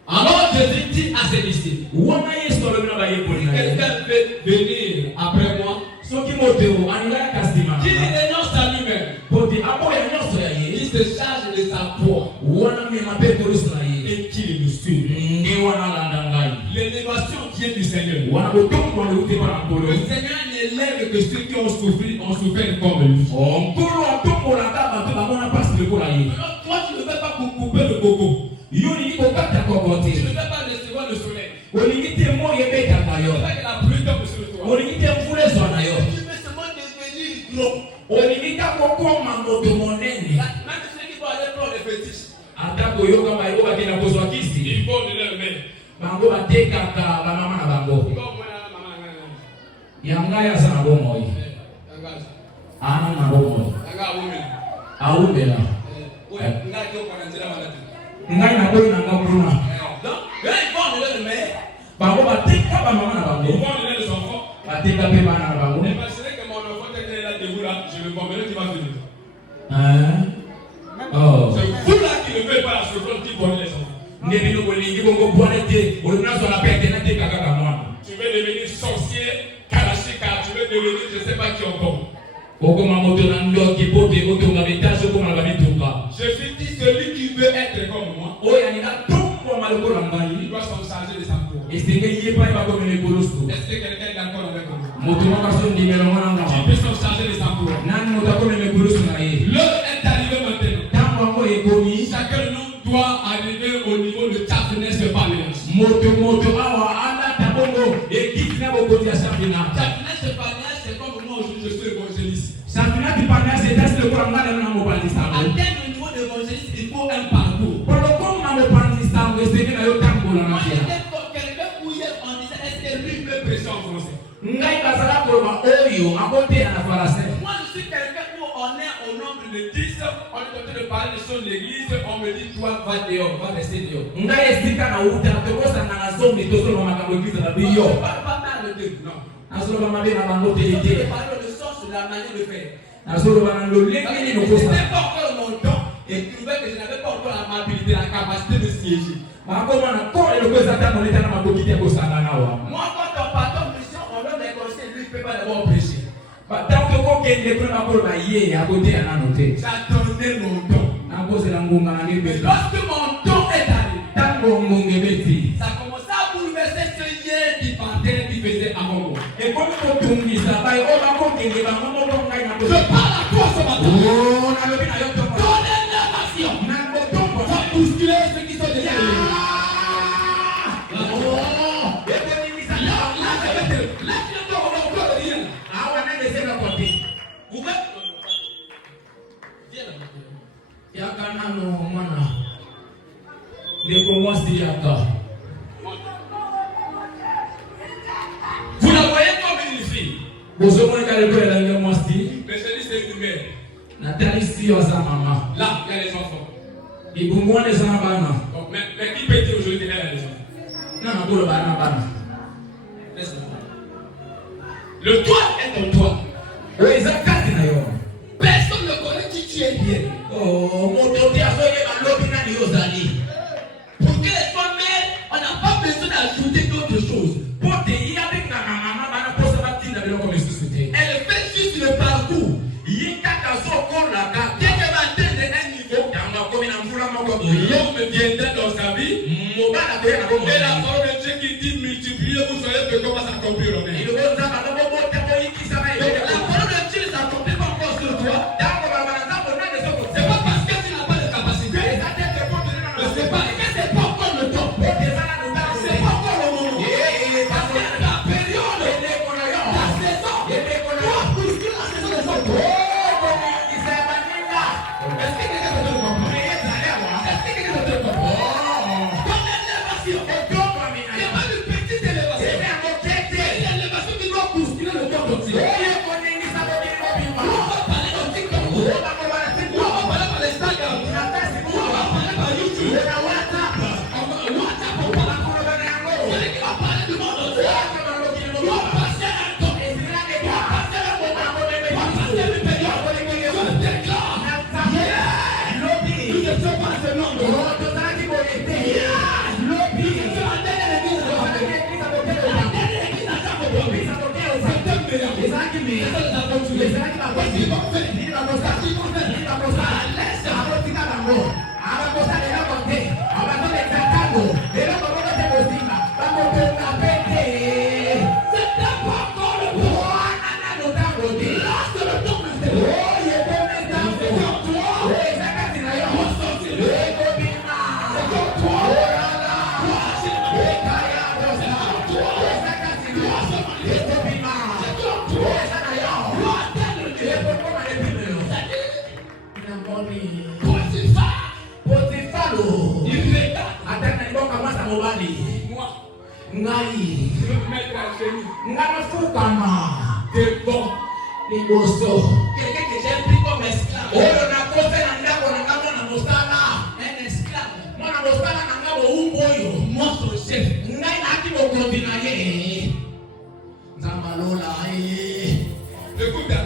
alors Jésus dit à ses disciples, Wana Yesu alobi na bayekoli na ye. quelqu'un veut venir après moi, Soki moteo aninga kasima. qui renonce à lui-même, Poti aboya nyonso ya ye. qui se charge de sa foi Wana mema pe tolusu na ye. et qui le suit. Ndi wana landa ngai. L'élévation vient du Seigneur. Wana botongo aleuti pa na nkolo. Le Seigneur n'élève que ceux qui ont souffert comme lui. Nkolo atombolaka bato bamona pasi lokola ye. Alors toi, tu ne veux pas couper le coco. Yo ningi kokata koko Tu ne te. veux pas recevoir le soleil. Olingi te moyi ebetaka Tu ne yo. veux pas que la pluie tombe sur toi. Olingi te mvula ezwa na yo. Tu veux seulement devenir gros. Olingi ta kokoma moto monene. Même ceux qui vont aller prendre les fétiches, Ata koyoka bayo bakenda kozwa kisi. ils vont de leur mère. Bango batekaka bamama na bango. Comme moi, maman, Yangai aza na bomoi. Ana na bomoi. Aumela. Ngai na boyi na ngakuna. Donc, eux, ils vont de leur mère. Bango bateka bamama na Ils bango. vont de leurs enfants. Bateka pe bana na bango. Imaginez que mon enfant était là debout là, je le combien qui va venir. Hein? Oh. C'est vous là qui ne faites pas la souffrance qui connaît les enfants. Ndebi no bolingi bongo bwana te. Oluna so la pete na te kaka kamwana. Tu veux devenir sorcier, kalachika, tu veux devenir je ne sais pas qui encore. Okoma moto na ndoki pote otonga betaso koma na bitunga. Jésus dit celui qui veut être comme moi, Oya ni na tombo maloko na ngai. il doit s'en charger de sa foi. Esenge yepa ba ko mene koloso. Est-ce que quelqu'un est d'accord avec moi? Moto makaso ndimelo mwana Qui ngama. peut s'en charger de sa foi? Nani moto ko mene koloso na ye. L'heure est arrivée maintenant. Tango ngo ekomi. Chacun de nous doit arriver au niveau de chaffenesse de parlance. Moto awa ana tabongo ekiti na bokoti ya safina. Chaffenesse de parlance, c'est comme moi aujourd'hui je suis évangéliste. Safina ti parlance c'est le ko ngana na mobali sa. Atteindre le niveau d'évangéliste, il faut un parcours. Polo ko na mobali sa ngese na yo tango na Moi na. j'étais comme quelqu'un où hier on disait est-ce que lui peut prêcher en français? Ngai kasala ko ba oyo akote na français. Moi je suis quelqu'un où on est au nombre de 10, on est en train de parler des choses de l'église, on me dit toi va dehors, va rester dehors. Ngai esika na uta to kosa na zombi to so makambo kiza na biyo. On ne parle pas mal de Dieu, non. Azolo ba mabe na bango te On te. parle de sens, de la manière de faire. Azolo ba na lo lengi ni no Je kosa. n'avais pas encore mon don et trouvais que je n'avais pas encore l'amabilité, la capacité de siéger. Bakoma na ko le kosa ta mo leta na makoki te ko sanga na wa. Moi, quand on part en mission, on donne des conseils, lui, il ne peut pas d'abord prêcher. Ba ta ko ko kende ko na ko ba ye akote na no te. J'attendais mon don. Na ko se la ngunga na Et ngebe. lorsque mon don est arrivé, Tango ngunge beti. ça commençait à bouleverser ce lien qui partait, qui faisait avant moi. E ko ko tungisa ba o ba ko kende ba mo ko ngai na ko. Je parle à toi ce matin. Oh na lo bi na yo to. Donnez la nation. Na ko to ko. Va bousculer ceux qui sont déjà élevés. Oh! E ko ni misa. Laisse-le toi, on va encore le dire. Awa na ngese na ko te. Vous mettez. Viens là. Yaka nano mwana ndeko mwasi yaka. Vous la voyez comme une fille. Bozomona kaleko elanga mwasi Mais je dis c'est une mère. natali sio za mama Là, il y a les enfants. ibungwane sana bana Donc, mais qui peut dire aujourd'hui qu'elle a les enfants? na nakolo bana Laisse-le. Le toit est ton toit. oyo kati na yo. Personne ne connaît qui tu es bien. Oh moto te azoyeba lobi nani ozali Pour qu'elle soit mère, on n'a pas besoin d'ajouter d'autres choses. po te yabika na mama bana posa batinda biloko misusu te. Elle fait juste le parcours. Ye kaka sokolaka Dès qu'elle va atteindre un niveau, tanga komi na mvula moko boye l'homme viendra dans sa vie. mobala koya na Et la parole de Dieu qui dit multipliez, vous savez que comment s'accomplir en elle. iloko nzaka no bobota boyikisa na Donc ye. la parole de Dieu Moi, ngai je veux me mettre à genoux nganafukama devant liboso quelqu'un que j'ai pris comme esclave. oyo nakofe na ndako na ngai mwana mosala Un esclave. mwana mosala na ngai bowumbu oyo Mon chef. ngai naki bokonzi na ye nzambalola ye. Écoute,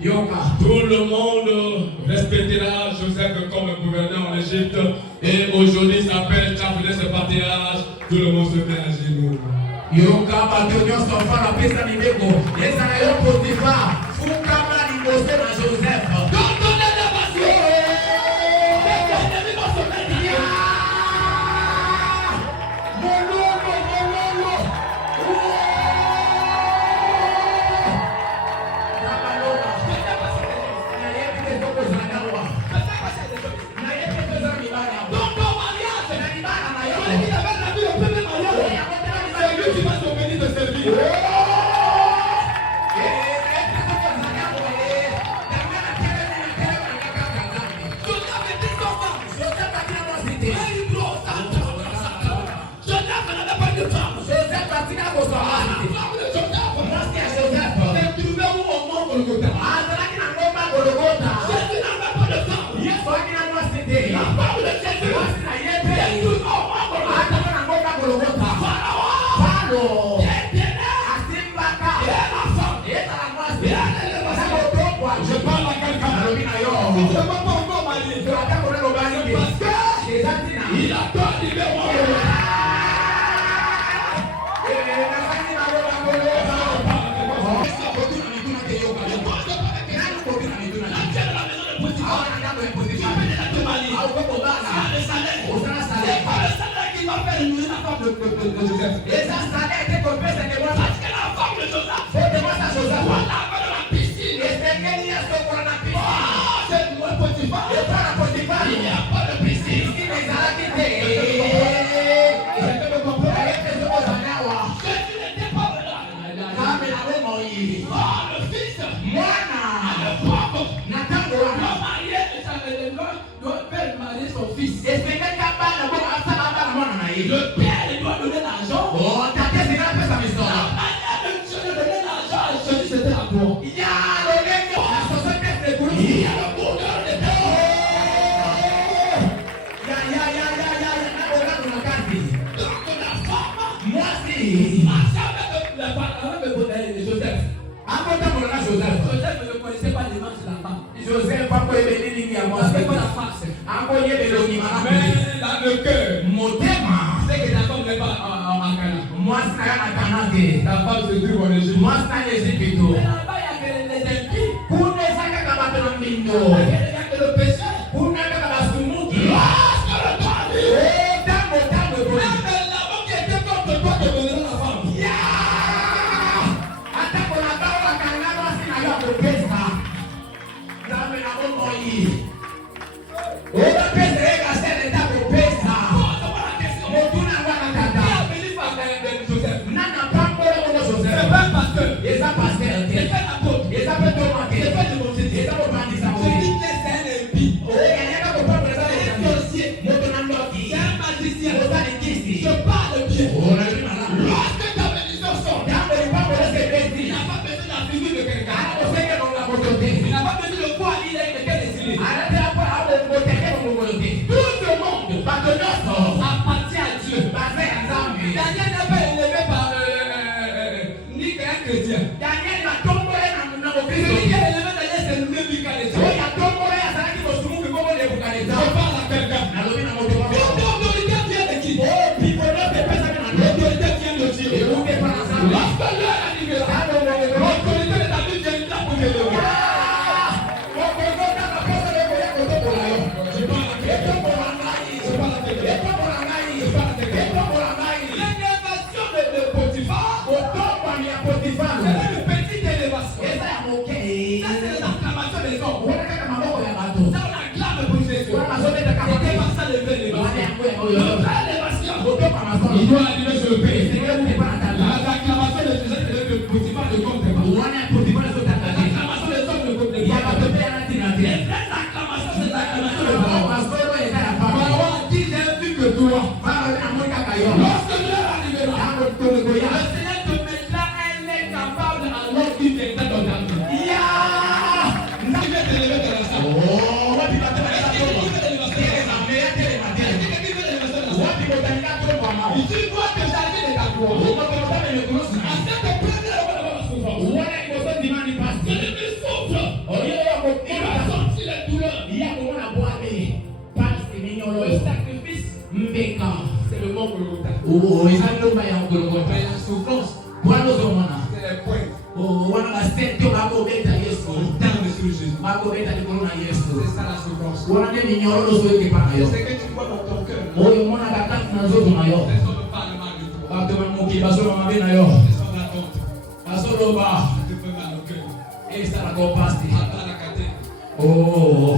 Yoka tout le monde respectera Joseph comme gouverneur en Égypte. Et aujourd'hui, ça s'appelle chef de ce patriarche. Tout le monde se met à genoux. yoka bato nyonso fala pesa mibeko ezala yo Potifa fukama liboso na Joseph. Il a pas libéré. Et ça, ça a été compris, c'est que moi, parce que la femme de Joseph, faut demander à Joseph, voilà, dans la piscine, et c'est qu'il y a ce qu'on a piscine. C'est moi, Potifa, et pas la Potifa, il n'y a pas de piscine. Ici, les Arabites, je peux comprendre, avec les autres années, je n'étais pas là. Ah, mais la même Moïse. Ah, le fils, Moana, le papa, Nathan, le marié, doit faire marier son fils. Et c'est quelqu'un qui a pas de le père doit donner l'argent. Oh, ta tête est là, ça me sort. La manière de Dieu de donner l'argent, je dis c'était à toi. Il y a le mec, la société de coulisses. Il y a le bonheur de Dieu. Donc la femme, moi si. La femme de Joseph. Avant de Joseph. Joseph ne connaissait pas les manches de la femme. Joseph pas pour aimer les lignes à moi. C'est pas la face. Encore il y a des logiques. Mais dans le cœur, mon thème. c'est que la femme n'est pas en Cana. Moi, c'est à Cana. La femme se trouve en Égypte. Moi, c'est à Égypte. Mais là-bas, il y a que les impies. Pour ne pas que il y a que le péché. Pour ne pas que le Il doit arriver sur le pays. L'acclamation de Joseph de Potifa ne compte pas. L'acclamation des hommes ne compte pas. Les vraies acclamations, c'est l'acclamation de Pharaon. Pharaon a dit j'ai vu que toi. yo. Lorsque l'heure arrivera, Tango toloko le ya. Seigneur te mettra un est capable alors qu'il viendra dans ta vie. Ya. Il va t'élever dans la salle. Oh, wapi batema Est-ce que ya tu to. veux l'élever dans la Tele salle? na meya tele na tele. Est-ce que tu veux l'élever dans la salle? Wapi botanika to mama. Tu dois te charger de ta gloire. Uko kotame me kurusi. Afin de prendre la bonne souffrance. Uone ikoso dimani pasti. Celui qui souffre, Oyo yo ko il va sentir les douleurs. ya ko mona boabe. Pasti minyolo. Le sacrifice, Mbeka. c'est le mot Golgotha. Oh, ezalomba ya ngolongota. Mais la souffrance, Bwana ozomona. c'est les points. Oh, wana basente bakobeta Yesu. Dans le sur Jésus. Bakobeta likolo na Yesu. C'est ça la souffrance. Wana nde minyolo ozoyoka epa na yo. C'est que tu vois dans ton cœur. Oyo omonaka kati na nzoto na yo. Les hommes parlent mal de toi. Bato ya mokili bazoloba mabe na yo. Les hommes racontent. Bazoloba Tu peux mal au cœur. esalaka opasti. Attends la caté. Oh,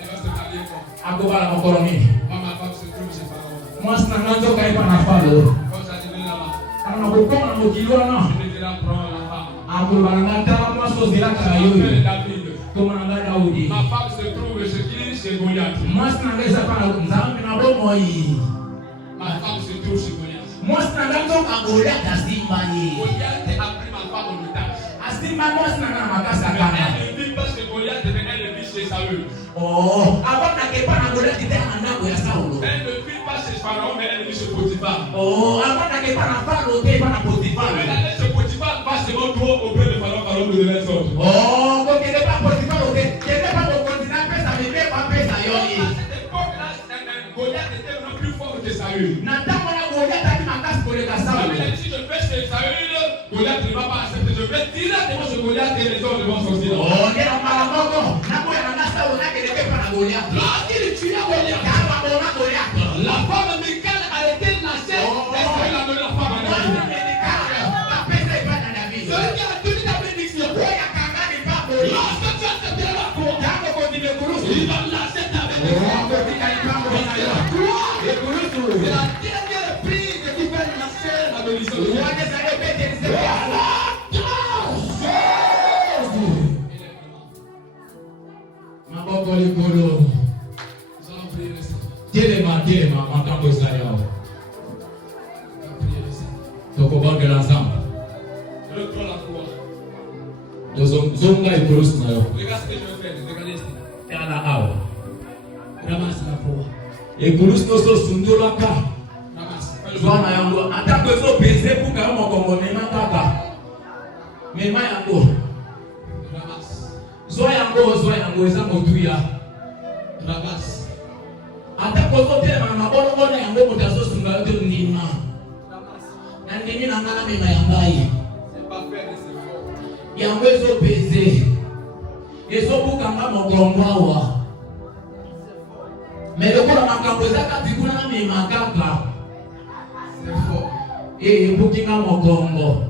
Elle va se marier quand? akobala mokolo nini. Moi, ma femme se trouve chez Pharaon. Mwasi na nga nzoka epa na Falo. Quand j'arrive là-bas, Kana na kokoma na mokili wana. je me dirai prends la femme. Akoloba na nga tala mwasi ozelaka na yo. Appelle David. Koma na nga Daudi. Ma femme se trouve chez qui? Chez Goliath. Mwasi na nga eza pa na nzambe na bomoi. Ma femme se trouve chez Goliath. Mwasi na nga nzoka Goliath asimba ye. Goliath a pris ma femme en otage. Asimba mwasi na nga na makasi Mais akanga. elle ne vit pas chez Goliath, mais elle vit chez Saül. Oh, avant nakepa na Goliath te na ndako ya Saulo. Elle ne vit pas chez Pharaon, mais elle vit chez Potiphar. Oh, avant nakepa na Faro te pa na Potifar. Elle allait chez Potiphar, pas seulement toi auprès de Pharaon, Pharaon me donnait sorte. Oh, kokende pa Potifar te. Kende pa kokontina pesa mibe pa pesa yo À ye. cette époque-là, Goliath était vraiment plus fort que Saül. Na ntango na Goliath aki makasi koleka Il Saulo. a dit si je vais chez Saül, Goliath ne va pas accepter. Je vais directement chez Goliath et les autres vont sortir. Oh, ndena mala moko. Na boya na Saulo na kende pe pa na Goliath. Lorsqu'il tuait Goliath, Kaba bona Goliath. la femme Michal a été lâchée et Saül a donné la femme à Mwana David. medikala. Pa pesa epa na David. Celui qui a tenu la bénédiction, Oya kangani pa Goliath. lorsque tu acceptes la croix, Tango kontine kurusu. il va lâcher ta Oh, bénédiction. kotika ipango na yo. La croix, Ekurusu. c'est la dernière prise qui va lâcher la bénédiction. Uwaje sare pete nisepala. Maboko likolo. Nous allons prier le Seigneur. Telema makambo ezali awa. On va prier le Seigneur. Tokobongela nzambe. Reprends la croix. Tozonga ekulusu na yo. Regarde ce que je vais faire. Regardez ici. Tala awa. Ramasse la croix. Ekulusu nyonso osundolaka. Ramasse. Fais le Zwa na yango. Atako ezopese puka yo mokongo mema kaka. Mema yango. Ramasse. Zwa yango eza motuya. Ramasse. Atako ozotelema na mabolongo na yango moto azosunga yo te ndima. Ramasse. Na ndimi na nga na mema ya ngai. C'est pas faire, c'est fort. Yango ezopese. Ezobukanga mokongo awa. Mais lokola makambo eza kati kuna na mema kaka. C'est fort. Ebukinga mokongo.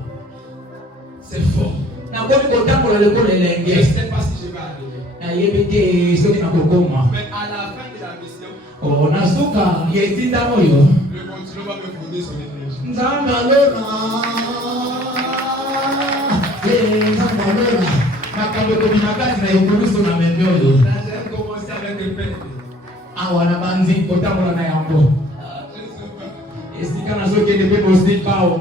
C'est fort. Nakomi kotambola lokola Je ne elenge. sais pas si je vais arriver. Nayebi te soki nakokoma. Mais à la fin de la mission, Oh, na suka ya etinda oyo. le continent va me fournir son énergie. Nzambe alona. Nzambe alona. Makambo ekomi na kati na ekulusu na meme oyo. Là, j'ai commencé avec le père. Awa na banzi kotambola na yango. Je ne sais pas. Esika nazokende mpe bosika o.